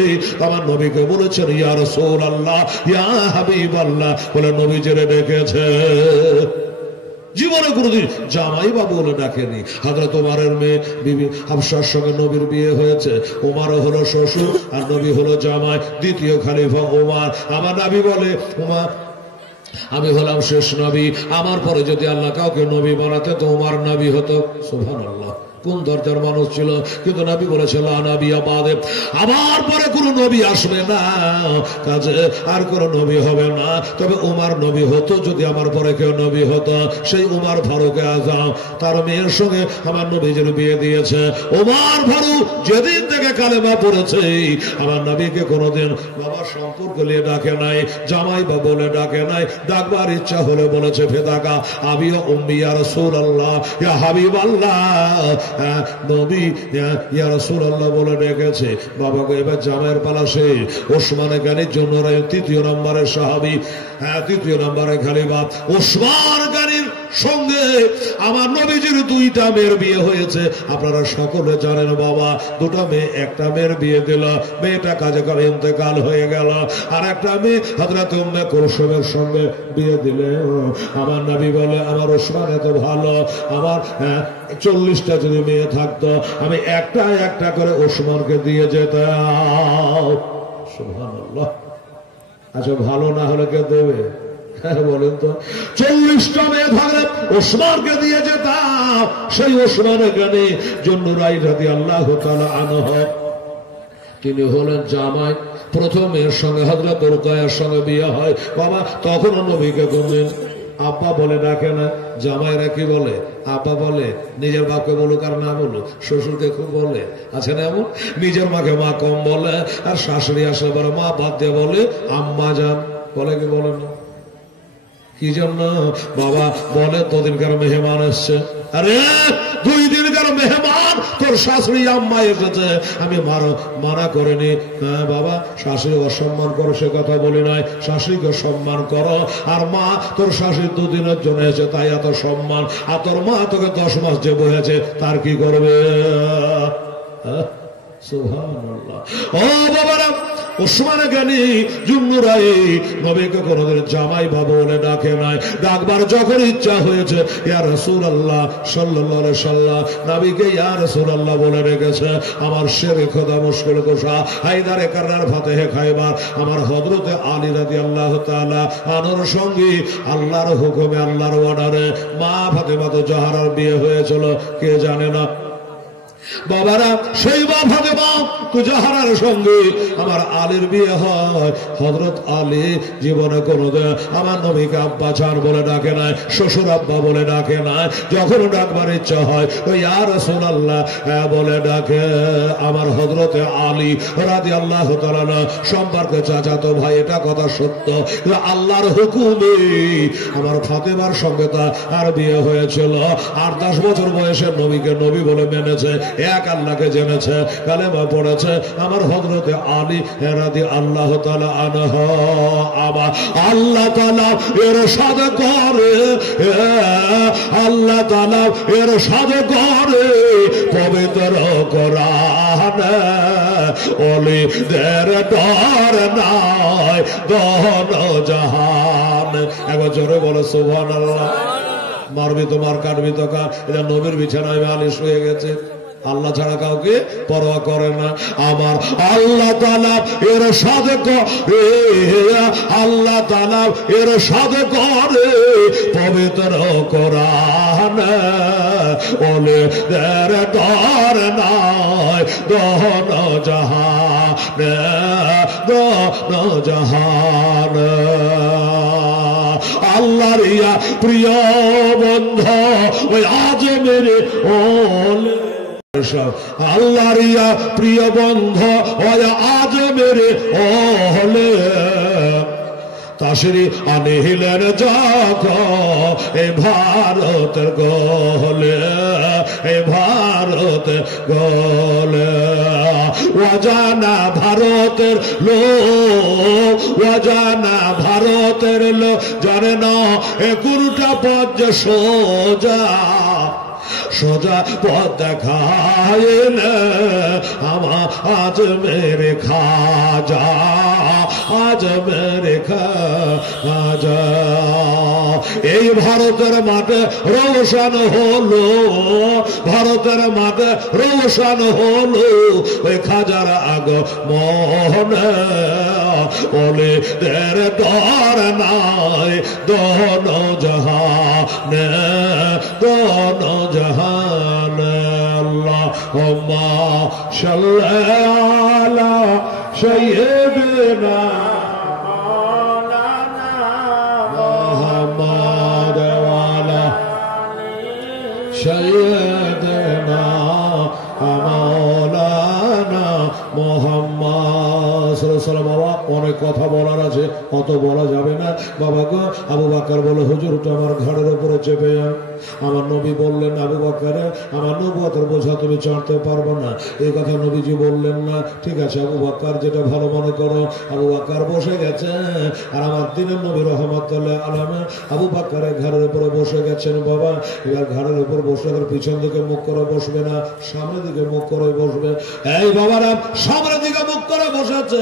আমার নবীকে বলেছেন ইয়া রাসূলুল্লাহ, ইয়া হাবিবাল্লাহ বলে নবী জেনে ডেকেছে। জীবনে কোনদিন জামাই বাবু বলে ডাকেনি। হযরত ওমরের মেয়ে বিবি হাফসার সঙ্গে নবীর বিয়ে হয়েছে। ওমরও হলো শ্বশুর আর নবী হলো জামাই, দ্বিতীয় খলিফা ওমর। আমার নবী বলে, ওমর আমি হলাম শেষ নবী, আমার পরে যদি আল্লাহ কাউকে নবী বানাতে তো ওমর নবী হতো। সুবহানাল্লাহ, কোন দরজার মানুষ ছিল, কিন্তু নবী বলেছিল নবী বাদে, আমার পরে কোন নবী আসবে না, কাজে আর কোন নবী হবে না। তবে উমর নবী হতো যদি আমার পরে কেউ নবী হতো। সেই উমর ফারুক আজম, তার মেয়ের সঙ্গে আমার নবীজির বিয়ে দিয়েছে। উমর ফারুক যেদিন থেকে কালেমা পড়েছে, আমার নবীকে কোনোদিন বাবা সম্পর্ক নিয়ে ডাকে নাই, জামাই বা বলে ডাকে নাই। ডাকবার ইচ্ছা হলে বলেছে ফেদাকা আবি ও উম্মি ইয়া রাসূলুল্লাহ, ইয়া হাবিবাল্লাহ, নবী ইয়া রাসূলুল্লাহ বলে ডেকেছে। বাবাকে এবার জামাইয়ের পালা শেষ। ওসমান গনির জন্য তৃতীয় নম্বরের সাহাবী, তৃতীয় নম্বরের খলিফা ওসমান গনির সঙ্গে আমার নবীজির দুইটা মেয়ের বিয়ে হয়েছে। আপনারা সকলে জানেন বাবা, দুটা মেয়ে, একটা মেয়ের বিয়ে দিল, মেয়েটা কাজে কাজে ইন্তেকাল হয়ে গেল। আর একটা মেয়ে হযরত উম্মে কুলসুমের সঙ্গে বিয়ে দিলে। আমার নবী বলে, আমার ওসমান এত ভালো, আমার 40টা যদি মেয়ে থাকতো আমি একটা একটা করে ওসমানকে দিয়ে যেতাম। সুবহানাল্লাহ। আচ্ছা, ভালো না হলে কে দেবে? বলেন তো, 40টা মেয়ে থাকলে ওসমানকে দিয়ে যেতাম। সেই ওসমান গনি জুন্নুরাইন রাদিয়াল্লাহু তাআলা আনহু, তিনি হলেন জামাই। প্রথম এর সঙ্গে হযরত রুকায়ার সঙ্গে বিয়ে হয়। বাবা তখনও নবীকে কোনদিন আব্বা বলে ডাকে না। জামাইরা কি বলে? আব্বা বলে। নিজের বাপকে বলুক আর না বলুক, শ্বশুরকে খুব বলে, আছে না এমন? নিজের মাকে মা কম বলে, আর শাশুড়ি আসলে বলে মা বাদ দিয়ে বলে আম্মা জান, বলে কি বলে না? কি জন্য? বাবা বলে তোদিনকার মেহমান এসছে। আরে 2 দিনকার তোর শাশুড়ি আম্মা এসেছে, আমি মানা করিনি। হ্যাঁ বাবা, শাশুড়ি অসম্মান করো সে কথা বলি নাই, শাশুড়িকে সম্মান করো। আর মা, তোর শাশুড়ি দুদিনের জন্য এসে তাই এত সম্মান, আর তোর মা তোকে 10 মাস যে বয়েছে তার কি করবে? সুবহানাল্লাহ। ও বাবারা, ওসমান গনি জুন্নুরাই নবীকে কোনদিন জামাই বাবু বলে ডাকে নাই। ডাকবার যখন ইচ্ছা হয়েছে ইয়া রাসূলুল্লাহ সাল্লাল্লাহু আলাইহি সাল্লাম, নবীকে ইয়া রাসূলুল্লাহ বলে রেখেছে। আমার শেরে খোদা মুশকিল কোশা হায়দারে কাররার ফাতেহে খায়বার আমার হযরতে আলী রাদিয়াল্লাহু তাআলা আনর সঙ্গে আল্লাহর হুকুমে আল্লাহর অর্ডারে মা ফাতেমা তো জাহরার বিয়ে হয়েছিল, কে জানে না বাবারা? সেই মা ফাতেমা তো জাহরার সঙ্গে আমার আলীর বিয়ে হয়। হযরত আলী জীবনে কোনোদিন আমার নবীকে আব্বা জান বলে ডাকে নাই, শ্বশুর আব্বা বলে ডাকে নাই। যখন ডাকবার ইচ্ছা হয় তো ইয়া রাসূলুল্লাহ বলে ডাকে। আমার হযরতে আলী রাদিয়াল্লাহু তাআলা সম্পর্কে চাচাতো ভাই, এটা কথা সত্য। আল্লাহর হুকুমে আমার ফাতেমার সঙ্গে তার বিয়ে হয়েছিল। 8-10 বছর বয়সে নবীকে নবী বলে মেনেছে, এক আল্লাহকে জেনেছে, কালেমা পড়েছে। আমার হযরতে আলী রাদিয়াল্লাহু তাআলা আনহু আমার আল্লাহ তাআলা ইরশাদ করে, আল্লাহ তাআলা ইরশাদ করে পবিত্র কোরআনে, ওলিদের ডর নাই দহন জাহান। একবার জোরে বলো সুবহানাল্লাহ। মারবি তো মার, কাটবি তো কাট, এটা নবীর বিছানায় আলী শুয়ে গেছে, আল্লাহ ছাড়া কাউকে পরোয়া করে না। আমার আল্লাহ তাআলা ইরশাদ করে, আল্লাহ তাআলা ইরশাদ করে পবিত্র কোরআনে, ওলিদের ডর নাই দহন জাহানে, দহন জাহানে। আল্লাহর ইয়া প্রিয় বন্ধু ওই আজমের ওলে, আল্লাহর ইয়া প্রিয় বন্ধু ওই আজমের ওলে তাশরি আনিলেন যখন এই ভারতের গলে, এই ভারত গলে। অজানা ভারতের লোক, অজানা ভারতের লোক জানে না এ কোনটা পথ সোজা, সোজা পথ দেখাইলে আমার আজ মেরে খাজা, আজ মেরে খাজা। এই ভারতের মাঠে রোশন হলো, ভারতের মাঠে রোশন হলো ওই খাজার আগমনে, ওলিদের ডর নাই দহন জাহানে, দহন জাহানে। আল্লাহুম্মা সাল্লি আলা সাইয়্যিদিনা মুহাম্মাদ ওয়া আলা সাইয়্যিদিনা মাওলানা মুহাম্মদ সাল্লাল্লাহু আলাইহি ওয়াসাল্লাম। বাবা অনেক কথা বলার আছে, অত বলা যাবে না। বাবা গো, আবু বকর বলে হুজুর ওটা আমার ঘাড়ের উপরে চেপে যাও। আমার নবী বললেন আবু বকর আমার নবুয়তের বোঝা তুমি চড়তে পারবো না, এই কথা নবীজি বললেন না। ঠিক আছে আবু বকর, যেটা ভালো মনে করো। আবু বকর বসে গেছে, আর আমার দিনের নবী রাহমাতুল্লাহ আলাইহি আবু বকরের ঘাড়ের উপরে বসে গেছেন। বাবা এবার ঘাড়ের উপর বসে পিছন দিকে মুখ করে বসবে না, সামনের দিকে মুখ করে বসবে। এই বাবারা সামনের দিকে মুখ করে বসেছে,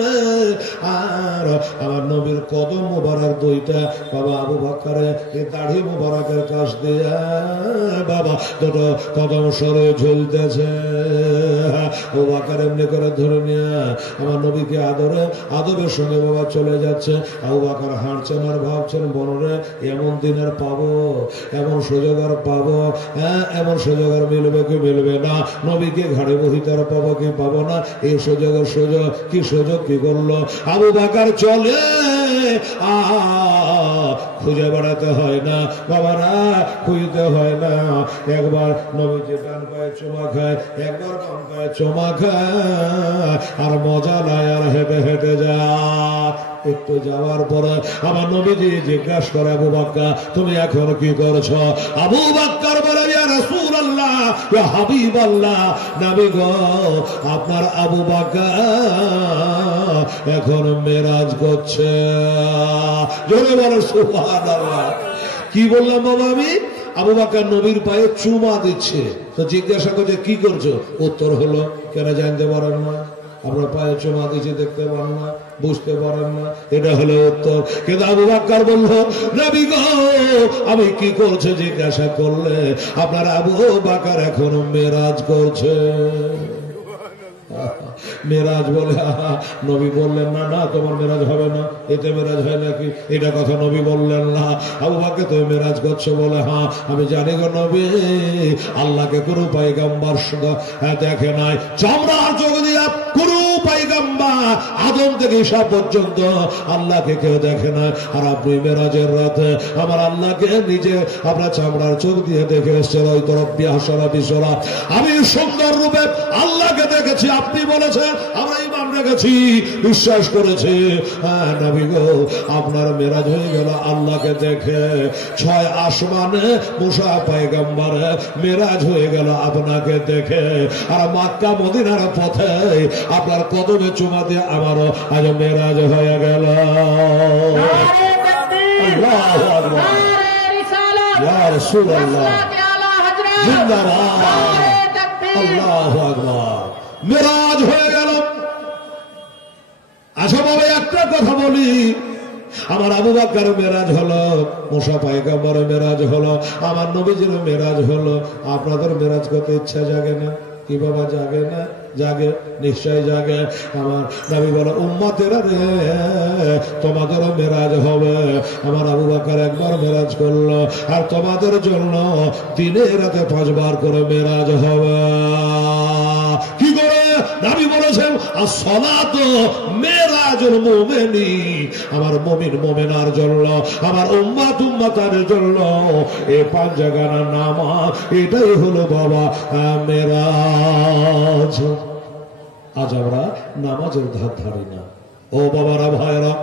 আর আমার নবীর কদম মোবারক দুইটা বাবা আবু বকরের এই দাড়ি মোবারকের কাছ দিয়ে বাবা দুটো কদম সরে ঝুলতেছে। আবু বকর এমনি করে ধরে নিয়ে আমার নবীকে আদরে আদবের সঙ্গে বাবা চলে যাচ্ছে। আবু বকর হাঁটছেন আর ভাবছেন বনরে এমন দিন আর পাবো, এমন সুযোগ আর পাবো, এমন সুযোগ আর মিলবে কি মিলবে না, নবীকে ঘাড়ে বহিতে আর পাবো কি পাবো না। এই সুযোগের সুযোগ কি, সুযোগ কি করলো আবু বকর চলে খুঁজে বেড়াতে হয় না বাবারা, খুঁজতে হয় না। একবার নবীজি ডান পায়ে চুমা খায়, একবার বাম পায়ে চুমা খায়, আর মজা নাই আর হেঁটে হেঁটে যা। একটু যাওয়ার পরে আমার নবীজি জিজ্ঞাসা করে আবু বকর তুমি এখন কি করছো? আবু বকর বলে ইয়া রাসূলুল্লাহ হাবিবাল্লাহ নবী গো আপনার আবু বকর এখন মেরাজ করছে। জোরে বলো সুবহানাল্লাহ। কি বললাম বাবা আমি? আবু বকর নবীর পায়ে চুমা দিচ্ছে। তো জিজ্ঞাসা করছে কি করছো? উত্তর হলো কেন জানতে পারেন না? আপনার পায়ে চুমা দিচ্ছে, দেখতে পারেন না, বুঝতে পারেন না, এটা হলো উত্তর। কিন্তু আবু বকর বলল নবী গো আমি কি করছে জিজ্ঞাসা করলে আপনার আবু বকর এখনো মেরাজ করছে। মেরাজ বলে নবী বললেন না না তোমার মেরাজ হবে না, এতে মেরাজ হয় নাকি? এটা কথা নবী বললেন না। আবু বকর তুমি মেরাজ করছো বলে হ্যাঁ আমি জানি গো নবী আল্লাহকে কোনো পয়গম্বর দেখে নাই, চামড়ার চোখ দিয়া কোনো পয়গম্বর আদম থেকে ঈসা পর্যন্ত আল্লাহকে কেউ দেখে না। আর আপনি মেরাজের রাতে আমার আল্লাহকে নিজে আপনার চামড়ার চোখ দিয়ে দেখে এসছেন। ওই তরব্বি হাসানা বিসরা আমি সুন্দর রূপে আল্লাহকে দেখেছি। আপনি বলেছেন আমরা ইমান রেখেছি, বিশ্বাস করেছি। হ্যাঁ নবী গো আপনার মেরাজ হয়ে গেল আল্লাহকে দেখে। 6 আসমানে মুসা পয়গম্বর মেরাজ হয়ে গেল আপনাকে দেখে। আর মক্কা মদিনার পথে আপনার কদমে চুমা দিয়ে আমারও আজ মেরাজ হয়ে গেল। আল্লাহু আকবার, ইয়া রাসূলুল্লাহ জিন্দাবাদ, আল্লাহু আকবার। মেরাজ হয়ে গেল। আচ্ছা বাবা একটা কথা বলি, আমার আবু বকর মেরাজ হলো, মুসা পয়গম্বর মেরাজ হলো, আমার নবীজির মেরাজ হলো, আপনাদের মেরাজ করতে ইচ্ছা জাগে না? কি বাবা জাগে না? জাগে, নিশ্চয় জাগে। আমার নবী বলে উম্মতেরা রে তোমাদেরও মেরাজ হবে। আমার আবু বকর একবার মেরাজ করলো, আর তোমাদের জন্য দিনে রাতে 5 বার করে মেরাজ হবে। কি করে? নবী বলেছেন as-সালাত মেরাজুল মুমিনি, আমার মুমিন মুমিনার জন্য, আমার উম্মত উম্মতার জন্য এই 5 জায়গার নামাজ, এটাই হলো বাবা মেরাজ। আজ আমরা নামাজের ধার ধারি না। ও বাবারা ভাইরা,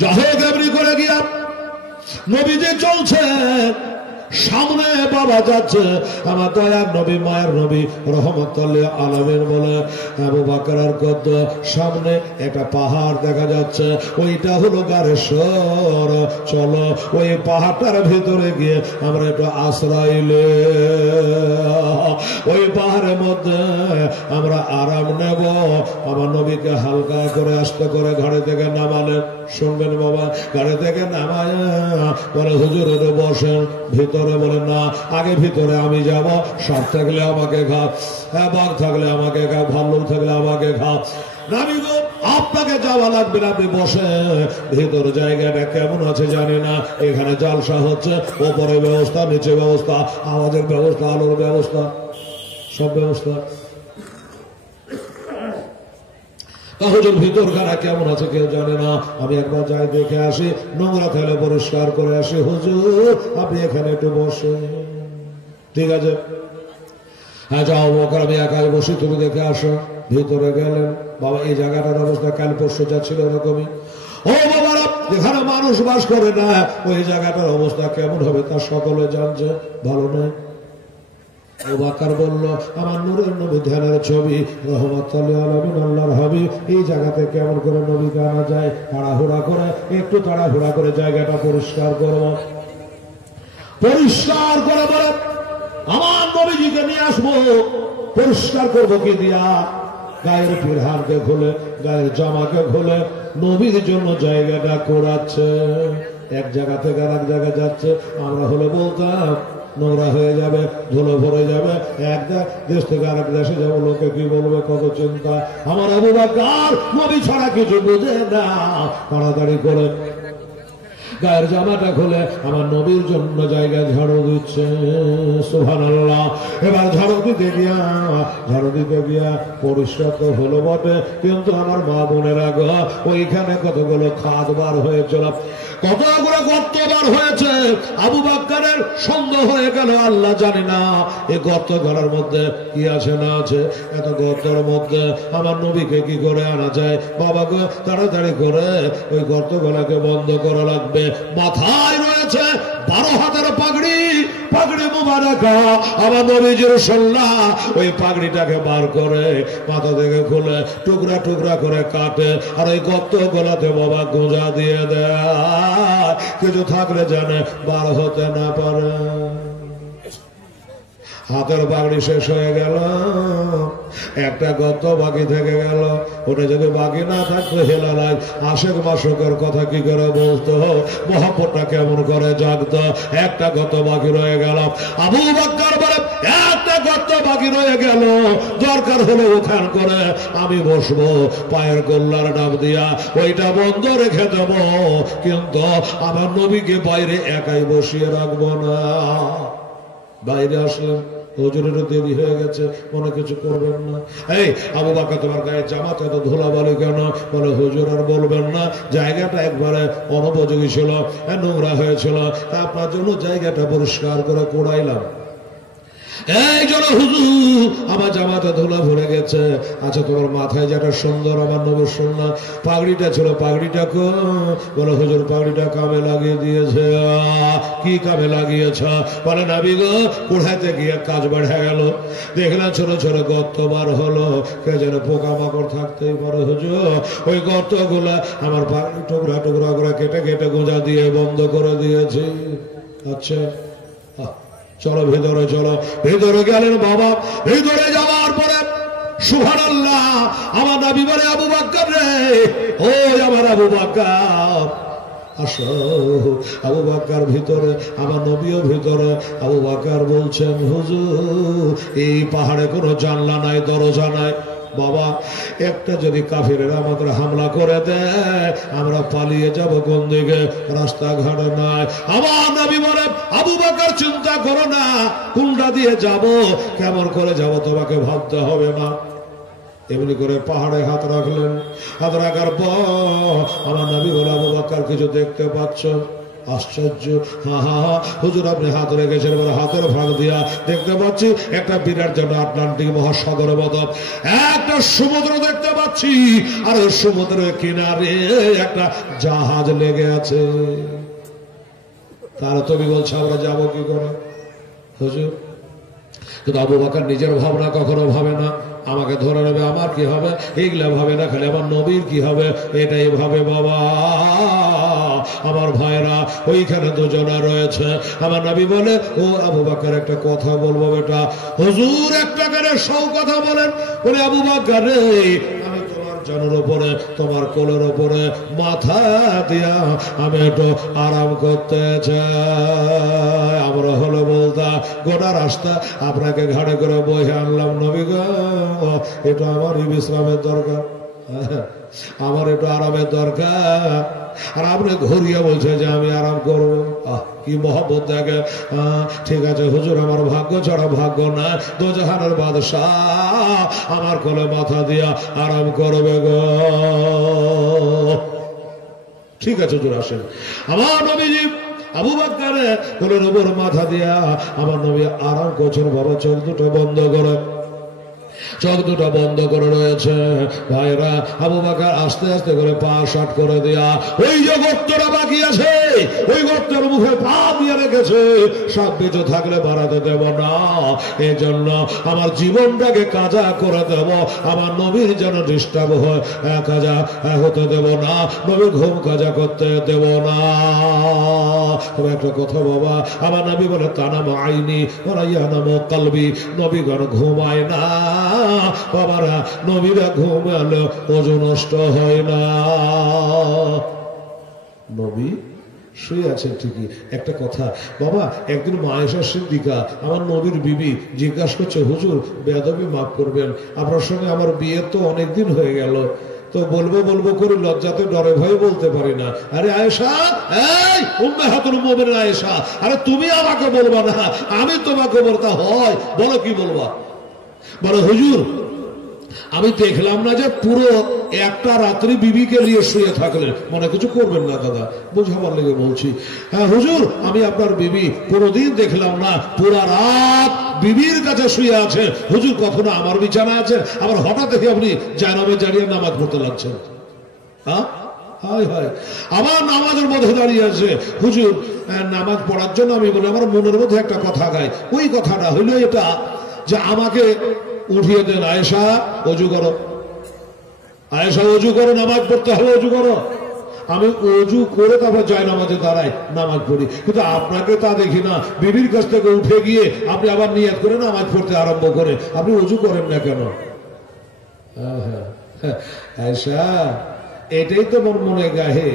যাহোক এমনি করে গিয়া নবীজি চলছে, সামনে বাবা যাচ্ছে আমার দয়ার নবী মায়ের নবী রহমতুল আলামিন বলে আবু বকরের কত সামনে একটা পাহাড় দেখা যাচ্ছে, ওইটা হলো গারেশ্বর। চলো ওই পাহাড়টার ভিতরে গিয়ে আমরা একটু আশ্রয় লে, ওই পাহাড়ের মধ্যে আমরা আরাম নেব। আমার নবীকে হালকা করে আস্তে করে ঘাড়ে থেকে নামালেন। শুনবেন বাবা, গাড়ি থেকে নামায় বলে হুজুর বসেন ভিতরে। বলে না, আগে ভিতরে আমি যাব, সাপ থাকলে আমাকে খা, বাঘ থাকলে আমাকে খা, ভাল্লুক থাকলে আমাকে খা। নামি গো আপনাকে যাওয়া লাগবে না, আপনি বসে। ভিতর জায়গাটা কেমন আছে জানি না, এখানে জালসা হচ্ছে, ওপরে ব্যবস্থা, নিচে ব্যবস্থা, আওয়াজের ব্যবস্থা, আলোর ব্যবস্থা, সব ব্যবস্থা। হুজুর ভিতরখানা কেমন আছে কেউ জানে না, আমি একবার যাই দেখে আসি, নোংরা থাকলে পরিষ্কার করে আসি। হুজুর আপনি এখানে একটু বসে। ঠিক আছে, হ্যাঁ যাও বকর, আমি একাই বসি, তুমি দেখে আসো। ভিতরে গেলেন। বাবা এই জায়গাটার অবস্থা কাল পরশু যা ছিল এরকমই। ও বাবারা, যেখানে মানুষ বাস করে না ওই জায়গাটার অবস্থা কেমন হবে তা সকলে জানছে, ভালো নয়। আবু বকর বলল আমার নূরের নবী ধ্যানের ছবি রহমাতুল আলামিন আল্লাহর হাবিব, এই জায়গাতে কেমন করে নবীকে আনা যায়? তাড়াহুড়া করে, একটু তাড়াহুড়া করে জায়গাটা পরিষ্কার করব। পরিষ্কার করে বলে আমার নবীজিকে নিয়ে আসবো। পরিষ্কার করবো কি দিয়া? গায়ের পিরহানকে খুলে, গায়ের জামাকে খুলে নবীর জন্য জায়গাটা করাচ্ছে। এক জায়গা থেকে আর এক জায়গায় যাচ্ছে। আমরা হলে বলতাম নোংরা হয়ে যাবে, ধুলো ভরে যাবে, এক দেশ থেকে আরেক দেশে যাবো, লোকে কি বলবে, কত চিন্তা। আমার আবু বকর নবী ছাড়া কিছু বুঝে না, তাড়াতাড়ি করে গায়ের জামাটা খুলে আমার নবীর জন্য জায়গায় ঝাড়ু দিচ্ছে। সুবহানাল্লাহ। এবার ঝাড়ু দিতে গিয়া পরিষ্কার তো হলো বটে, কিন্তু আমার মা বোনেরা গো ওইখানে কতগুলো খাদ বার হয়েছিল, কতগুলো গর্ত বার হয়েছে। আবু বকরের সন্দেহ হয়ে গেল, আল্লাহ জানি না এই গর্ত ঘরের মধ্যে কি আছে না আছে। এত গর্তের মধ্যে আমার নবীকে কি করে আনা যায়? বাবা গো তাড়াতাড়ি করে ওই গর্ত গলাকে বন্ধ করা লাগবে। মাথায় রয়েছে রয়েছে 12 হাতের পাগড়ি, পাগড়ি মুবারক আমার নবীজির সন্না। ওই পাগড়িটাকে বার করে মাথা থেকে খুলে টুকরা টুকরা করে কাটে, আর ওই গর্ত গলাতে বাবা গোঁজা দিয়ে দেয়, কিছু থাকলে জানে বার হতে না পারে। হাতের পাগড়ি শেষ হয়ে গেল, একটা গর্ত বাকি থেকে গেল। ওটা যদি বাকি না থাকতো হেলালাই আশেক মাসকের কথা কি করে বলতো, মহব্বতটা কেমন করে জাগতো। একটা গর্ত বাকি রয়ে গেল। আবু বকর বলে একটা গর্ত বাকি রয়ে গেল, দরকার হলে ওখান করে আমি বসবো, পায়ের গোল্লার নাম দিয়া ওইটা বন্ধ রেখে দেব, কিন্তু আমার নবীকে বাইরে একাই বসিয়ে রাখবো না। বাইরে আসলেন, হুজুরেরও দেরি হয়ে গেছে, মনে কিছু করবেন না। এই আবু বকর তোমার গায়ে জামাতে এত ধুলাবালি কেন? বলে হুজুর আর বলবেন না, জায়গাটা একবারে অনুপযোগী ছিল, নোংরা হয়েছিল, আপনার জন্য জায়গাটা পরিষ্কার করে কুড়াইলাম। এই জন্য হুজুর আমার জামাতে ধুলা ভরে গেছে। আচ্ছা তোমার মাথায় যেটা সুন্দর আমার নবীর সুন্নাহ পাগড়িটা ছিল, পাগড়িটা কো? বলে হুজুর পাগড়িটা কামে লাগিয়ে দিয়েছে। কি কামে লাগিয়েছ? বলে নবী গো কুড়াইতে গিয়ে কাজ বেড়ে গেল, দেখলাম ছোট ছোট গর্ত বার হলো, কে যেন পোকামাকড় থাকতেই পারে হুজুর, ওই গর্ত গুলা আমার পাগড়ি টুকরা টুকরা করে কেটে কেটে গোঁজা দিয়ে বন্ধ করে দিয়েছি। আচ্ছা চলো ভেতরে, চলো ভেতরে গেলেন বাবা। ভেতরে যাওয়ার পরে সুবহানাল্লাহ আমার নবী বলে আবু বকর রে, ও আমার আবু বকর আসো। আবু বকর ভিতরে, আমার নবীও ভিতরে। আবু বকর বলছেন হুজুর এই পাহাড়ে কোনো জানলা নাই, দরজা নাই। বাবা একটা যদি কাফিরেরা আমাদের হামলা করে দেয় আমরা পালিয়ে যাব কোন দিকে? রাস্তাঘাট নাই। আমার নবী বলে আবু বকর চিন্তা করো না, কোনটা দিয়ে যাব, কেমন করে যাব তোমাকে ভাবতে হবে না। এমনি করে পাহাড়ে হাত রাখলেন। হাত রাখার পর আমার নবী বলে আবু বকর কিছু দেখতে পাচ্ছ? আশ্চর্য, হা হা হা হুজুর আপনি হাত রেখেছেন, বলে হাতের ভাগ দিয়া দেখতে পাচ্ছি একটা বিরাট যেন আটলান্টিক মহাসাগরের মতো একটা সমুদ্র দেখতে পাচ্ছি, আর ওই সমুদ্রের কিনারে একটা জাহাজ লেগে আছে। তাহলে তুমি বলছো আমরা যাবো কি করে হুজুর? কিন্তু আবু বকর নিজের ভাবনা কখনো ভাবে না আমাকে ধরে নেবে, আমার কি হবে, এইগুলা ভাবে না, খালি আমার নবীর কি হবে এটাই ভাবে। বাবা আমার ভাইরা ওইখানে দুজনা রয়েছে। আমার নবী বলে ও আবু বকর একটা কথা বলবো বেটা। হুজুর একটা করে সব কথা বলেন। বলে আবু বকর রে আমি তোমার জানের উপরে, তোমার কোলের উপরে মাথা দিয়া আমি একটু আরাম করতে চাই। আমরা হলো বলতা গোটা রাস্তা আপনাকে ঘাড়ে করে বহে আনলাম নবী গো, এটা আমারই বিশ্রামের দরকার, আমার একটু আরামের দরকার, আর আপনি ঘুরিয়ে বলছে যে আমি আরাম করবো। কি মহব্বত দেখে। ঠিক আছে হুজুর আমার ভাগ্য ছাড়া ভাগ্য না, দোজাহানের বাদশাহ আমার কোলে মাথা দিয়া আরাম করবে গো। ঠিক আছে হুজুর আসেন। আমার নবীজি আবু বকরের কোলের উপর মাথা দিয়া আমার নবী আরাম করছেন। বাবা চোখ দুটো বন্ধ করে, চোখ দুটো বন্ধ করে রয়েছে। ভাইরা আবু বকর আস্তে আস্তে করে পা শাট করে দেয়া ওই যে গর্তটা বাকি আছে, ওই গর্তের মুখে পা দিয়ে রেখেছে। সব বেঁচে থাকলে বাড়াতে দেব না, এই জন্য আমার জীবনটাকে কাজা করে দেব। আমার নবীর যেন ডিস্টার্ব হয় কাজা হতে দেব না, নবীর ঘুম কাজা করতে দেব না। তবে একটা কথা বাবা, আমার নবী বলে তানামু আইনি ওয়া ইয়ানামু কলবি, নবীগণ ঘুমায় না বাবারা, নবীরা ঘুমালে ওযু নষ্ট হয় না। নবী শুয়ে আছেন ঠিকই। একটা কথা বাবা, একদিন মা আয়েশা সিদ্দিকা আমার নবীর বিবি জিজ্ঞাসা করছে হুজুর বেয়াদবি মাফ করবেন, আপনার সঙ্গে আমার বিয়ে তো অনেকদিন হয়ে গেল, তো বলবো বলবো করে লজ্জাতে ডরে ভয়ে বলতে পারি না। আরে আয়েশা, এই উম্মাহাতুল মুমিনিন আয়েশা, আরে তুমি আমাকে বলবা না, আমি তোমাকে বলতে হয়, বলো কি বলবা? বলো হুজুর আমি দেখলাম না যে পুরো একটা রাত্রি বিবিকে নিয়ে শুয়ে থাকলেন, মনে কিছু করবেন না দাদা, বোঝাবার লেগে বলছি। হ্যাঁ হুজুর আমি আপনার বিবি কোনোদিন দেখলাম না পুরা রাত বিবির কাছে শুয়ে আছে। হুজুর কখনো আমার বিছানা আছে, আবার হঠাৎ দেখে আপনি জানাবে জানিয়ে নামাজ পড়তে লাগছেন। হ্যাঁ হায় হায়, আমার নামাজের মধ্যে দাঁড়িয়ে আছে, হুজুর নামাজ পড়ার জন্য আমি বলি, আমার মনের মধ্যে একটা কথা গায়, ওই কথাটা হইলো এটা যে আমাকে উঠিয়ে দেন, আয়েশা অজু করো, আয়েশা অজু করো, নামাজ পড়তে হবে, অজু করো। আমি অজু করে তারপর যাই নামাজে দাঁড়াই, নামাজ পড়ি। কিন্তু আপনাকে তা দেখি না, বিবির কাছ থেকে উঠে গিয়ে আপনি আবার নিয়ত করে নামাজ পড়তে আরম্ভ করে, আপনি অজু করেন না কেন? আয়েশা, এটাই তো মোর মনে গাহে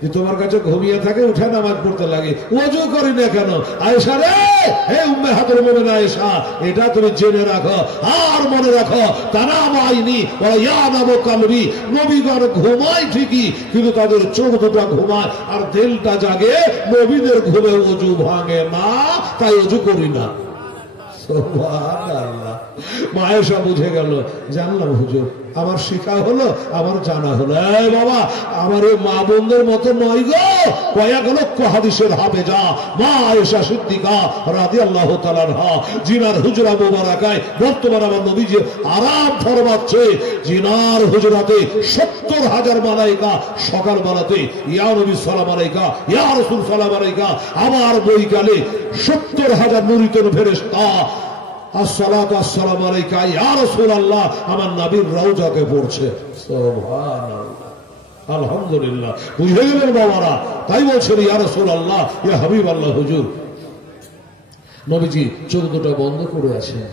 যে তোমার কাছে ঘুমিয়ে থাকে, উঠে নামাজ পড়তে লাগে, ওযু করি না কেন? আয়েশা রে, হে উম্মাহাতুল মুমিনিন আয়েশা, এটা তুমি জেনে রাখো আর মনে রাখো, তানামাইনি ওয়া ইয়ানামু কলবি, নবীগণ ঘুমায় ঠিকই, কিন্তু তাদের চোখ দুটো ঘুমায় আর দিলটা জাগে। নবীদের ঘুমে ওযু ভাঙে না, তাই ওযু করি না। সুবহানাল্লাহ। মা আয়েশা বুঝে গেল, জানলাম হুজুর, আমার শিখা হলো, আমার জানা হলো। এই বাবা, আমার এই মা বোনদের মতো নয় গো, কয়েক লক্ষ হাদিসের হাফেজা মা আয়েশা সিদ্দিকা রাদিয়াল্লাহু তাআলা আনহা, জিনার হুজরা মুবারাকায় বর্তমানে আমার নবীজি আরাম ফরমাচ্ছে। জিনার হুজরাতে 70,000 মালাইকা সকাল বেলাতে ইয়া নবী সালাম আলাইকা, ইয়া রাসূল সালাম আলাইকা, আমার বৈকালে 70,000 নুরিতের ফেরেশতা আসসালাতু আসসালামু আলাইকা ইয়া রাসূলুল্লাহ আমার নবীর রওজাতে পড়ছে। সুবহানাল্লাহ, আলহামদুলিল্লাহ। বুঝে গেলেন বাবারা? তাই বলছেন ইয়া রাসূলুল্লাহ, ইয়া হাবিবাল্লাহ। হুজুর নবীজি চোখ দুটো বন্ধ করে আছেন,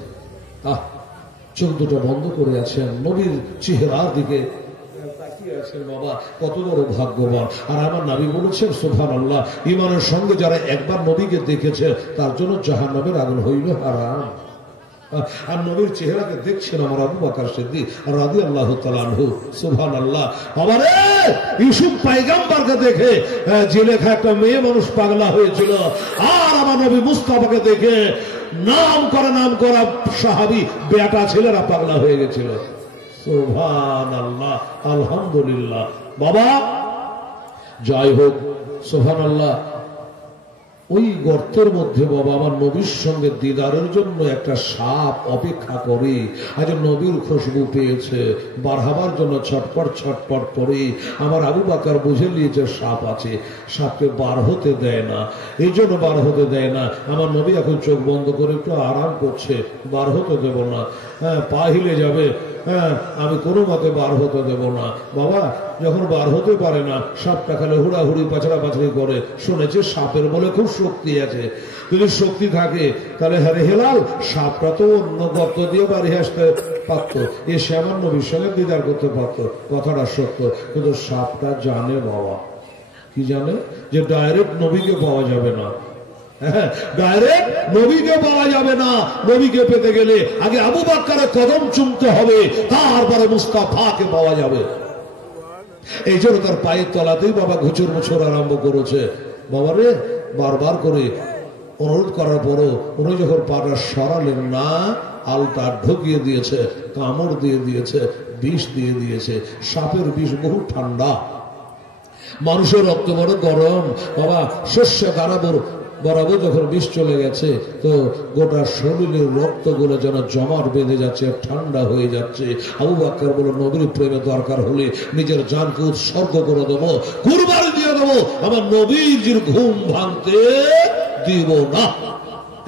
চোখ দুটো বন্ধ করে আছেন, নবীর চেহারার দিকে তাকিয়ে আছেন। বাবা, কত বড় ভাগ্যবান। আর আমার নবী বলেছেন সুবহানাল্লাহ, ঈমানের সঙ্গে যারা একবার নবীকে দেখেছে তার জন্য জাহান্নামের আগুন হইল হারাম। আর নবীর চেহারাকে দেখছেন আমার আবু বকর সিদ্দিক রাদিয়াল্লাহু তাআলা আনহু। সুবহানাল্লাহ। বাবারে, ইউসুফ পয়গম্বরকে দেখে জেলেখা একটা মেয়ে মানুষ পাগলা হয়েছিল, আর আমার নবী মুস্তাফাকে দেখে নাম করা সাহাবী বেটা ছেলেরা পাগলা হয়ে গেছিল। সুবহানাল্লাহ, আলহামদুলিল্লাহ। বাবা যাই হোক, সুবহানাল্লাহ, ওই গর্তের মধ্যে বাবা আমার নবীর সঙ্গে দিদারের জন্য একটা সাপ অপেক্ষা করে। আজ নবীর খুশবু পেয়েছে, বার হবার জন্য ছটপট ছটপট করে আমার আবু বকর বুঝে নিয়েছে সাপ আছে, সাপকে বার হতে দেয় না, এই জন্য বার হতে দেয় না। আমার নবী এখন চোখ বন্ধ করে একটু আরাম করছে, বার হতে দেব না, পা হিলে যাবে, আমি কোনো মতে বার হতে দেব না। বাবা যখন বার হতে পারে না, সাপটা খালি হুড়াহুড়ি পাছড়া পাছড়ি করে। শুনেছে সাপের বলে খুব শক্তি আছে, যদি শক্তি থাকে তাহলে হ্যাঁ হেলাল সাপটা তো অন্য গর্ত দিয়ে বাড়ি আসতে পারতো, এসে আমার নবীর সঙ্গে দিদার করতে পারতো, কথাটা সত্য। কিন্তু সাপটা জানে বাবা, কি জানে? যে ডাইরেক্ট নবীকে পাওয়া যাবে না, ডাইরেক্ট নবীকে পাওয়া যাবে না। নবীকে পেতে গেলে আগে আবু বকরের কদম চুমতে হবে, তারপরে মুস্তাফাকে পাওয়া যাবে। এই জন্য তার পায়ের তলাতেই বাবা ঘুচুর মুচুর আরম্ভ করেছে। বাবারে বারবার করে অনুরোধ করার পরও উনি যখন পাটা সরালেন না, আলটা ঢুকিয়ে দিয়েছে, কামড় দিয়ে দিয়েছে, বিষ দিয়ে দিয়েছে। সাপের বিষ বহু ঠান্ডা, মানুষের রক্ত বড় গরম। বাবা শস্য দাঁড়াবো বরাবর যখন বিষ চলে গেছে, তো গোটা শরীরের রক্তগুলো যেন জমাট বেঁধে যাচ্ছে, ঠান্ডা হয়ে যাচ্ছে। আবু বকর বলে, নবীর প্রেমে দরকার হলে নিজের জানকে উৎসর্গ করে দেবো, কুরবানি দিয়ে দেবো, আমার নবীর ঘুম ভাঙতে দিব না।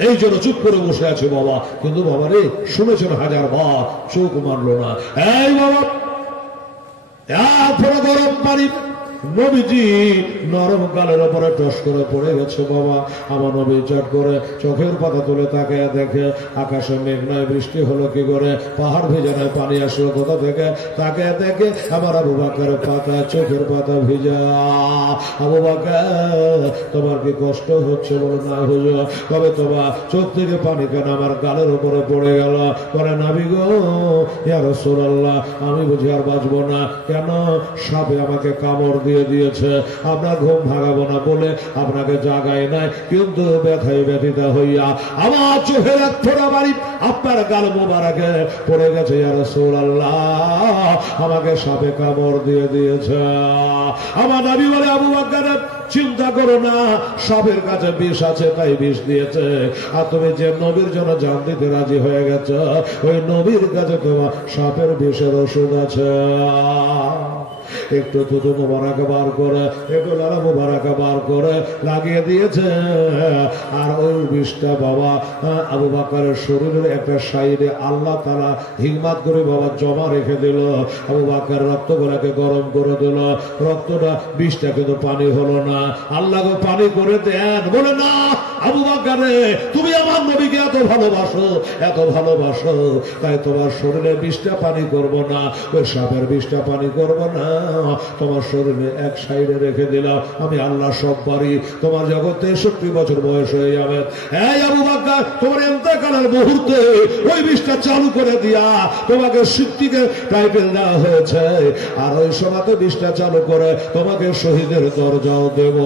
এই জন্য চুপ করে বসে আছে বাবা। কিন্তু বাবা রে, শুনেছেন হাজার বার, চোখ মানলো না। এই বাবা, এরপরে গরম পানি নবীজি নরম গালের ওপরে টস করে পড়ে গেছে। বাবা আমার নবী চট করে চোখের পাতা তুলে তাকে দেখে, আকাশে মেঘ নয়, বৃষ্টি হলো কি করে, পাহাড় ভেজা নয়, পানি আসলো কোথা থেকে, তাকে দেখে আমার আবু বকর পাতা, চোখের পাতা ভিজা। আবু বকর, তোমার কি কষ্ট হচ্ছে? বলো না হুজুর। তবে তোমার চোখ থেকে পানি কেন আমার গালের উপরে পড়ে গেল? বলে, নবী গো, ইয়া রাসূলুল্লাহ, আমি বুঝি আর বাঁচবো না। কেন? সাপে আমাকে কামড় দিয়েছে, আপনার ঘুম ভাগাবো না বলে আপনাকে জাগাই নাই, কিন্তু ব্যথায় ব্যথিতা হইয়া আমার চোখের এক ফোঁটা বাড়ি আপনার গাল মোবারকে পড়ে গেছে। ইয়া রাসূলুল্লাহ, আমাকে সাপে কামড় দিয়েছে। আমার নবী বলে, আবু বকর চিন্তা করো না, সাপের কাছে বিষ আছে তাই বিষ দিয়েছে, আর তুমি যে নবীর জন্য জান দিতে রাজি হয়ে গেছে, ওই নবীর কাছে তোমার সাপের বিষের ওষুধ আছে। একটু থুতু মোবারক বার করে, একটু লালা মোবারক বার করে লাগিয়ে দিয়েছে। আর ওই বিষটা বাবা আবু বকরের শরীরের একটা সাইডে আল্লাহ তাআলা হিকমত করে বাবা জমা রেখে দিল। আবু বকর রক্তগুলোকে গরম করে দিল, রক্তটা বিষটা কিন্তু পানি হলো না। আল্লাহ পানি করে দেন, বলে না আবু বকর তুমি আমার নবীকে এত ভালোবাসো, এত ভালোবাসো, তাই তোমার শরীরে বিষটা পানি করব না, ওই সাপের বিষটা পানি করব না, তোমার শরীরে এক সাইডে রেখে দিলাম। আমি আল্লাহ সব পারি। তোমার জগৎ 63 বছর বয়স হয়ে যাবে। এই আবু বকর তোমার ইন্তেকালের মুহূর্তে ওই বিষটা চালু করে দিয়া তোমাকে সিদ্দিকে টাইটেল দেওয়া হয়েছে। আর ওই সময়তে বিষটা চালু করে তোমাকে শহীদের দরজাও দেব,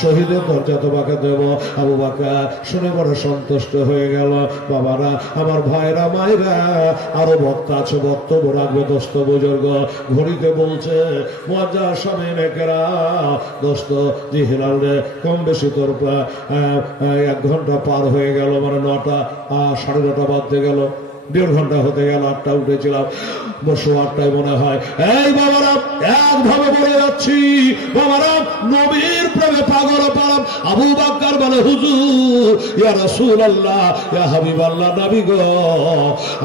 শহীদের দরজা তোমাকে দেব। আবু বকর শুনে বড় সন্তুষ্ট হয়ে গেল। বাবারা, আমার ভাইরা মায়েরা, আরো বক্তা আছে, বক্তব্য রাখবে দোস্ত বুজুর্গ। ঘড়িতে বলছে মুয়াজ্জার সামিন একরা দোস্ত জি হিলাল রে, কম বেশি তোর 1 ঘন্টা পার হয়ে গেল, মানে 9টা 9:30 বাজতে গেল, 1.5 ঘন্টা হতে গেল। 8টা উঠেছিলাম, বসো 8টায় মনে হয়। এই বাবারা একভাবে বলে যাচ্ছি, বাবারা নবীর প্রেমে পাগল পালাম। আবু বকর বলে হুজুর ইয়া রাসূলুল্লাহ ইয়া হাবিবাল্লাহ, নবী গো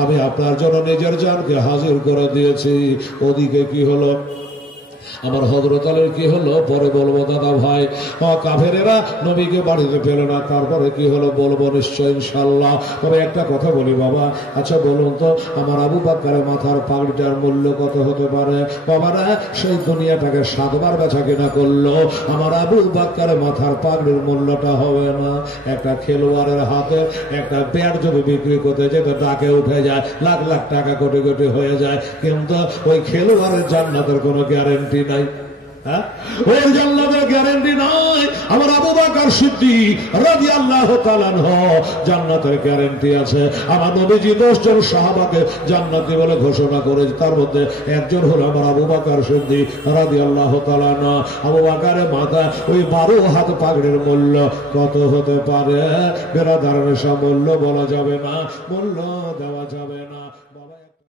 আমি আপনার জন্য নিজের জানকে হাজির করে দিয়েছি। ওদিকে কি হলো? আমার হযরত আলীর কি হলো পরে বলবো দাদা ভাই। কাফেরেরা নবীকে বাড়িতে পেল না, তারপরে কি হলো বলবো নিশ্চয় ইনশাআল্লাহ। তবে একটা কথা বলি বাবা, আচ্ছা বলুন তো আমার আবু বকরের মাথার পাগড়িটার মূল্য কত হতে পারে? বাবারা সেই দুনিয়াটাকে 7 বার বেচা কিনা করলো, আমার আবু বকরের মাথার পাগড়ির মূল্যটা হবে না। একটা খেলোয়াড়ের হাতে একটা ব্যাট যদি বিক্রি করতে যেত টাকে উঠে যায়, লাখ লাখ টাকা কোটি কোটি হয়ে যায়, কিন্তু ওই খেলোয়াড়ের জান্নাতের কোনো গ্যারেন্টি নাই। ওই জান্নাতের গ্যারান্টি নাই। আমার আবু বকর সিদ্দিক রাদিয়াল্লাহু তাআলা আনহু জান্নাতের গ্যারান্টি আছে। আমার নবীজি 10 জন সাহাবাকে জান্নাতি বলে ঘোষণা করেছে, তার মধ্যে একজন হলো আমার আবু বকর সিদ্দিক রাদিয়াল্লাহু তাআলা আনহু। আবু বকরের মাথা ওই 12 হাত পাগড়ির মূল্য কত হতে পারে? বেরাদারের সব মূল্য বলা যাবে না, মূল্য দেওয়া যাবে।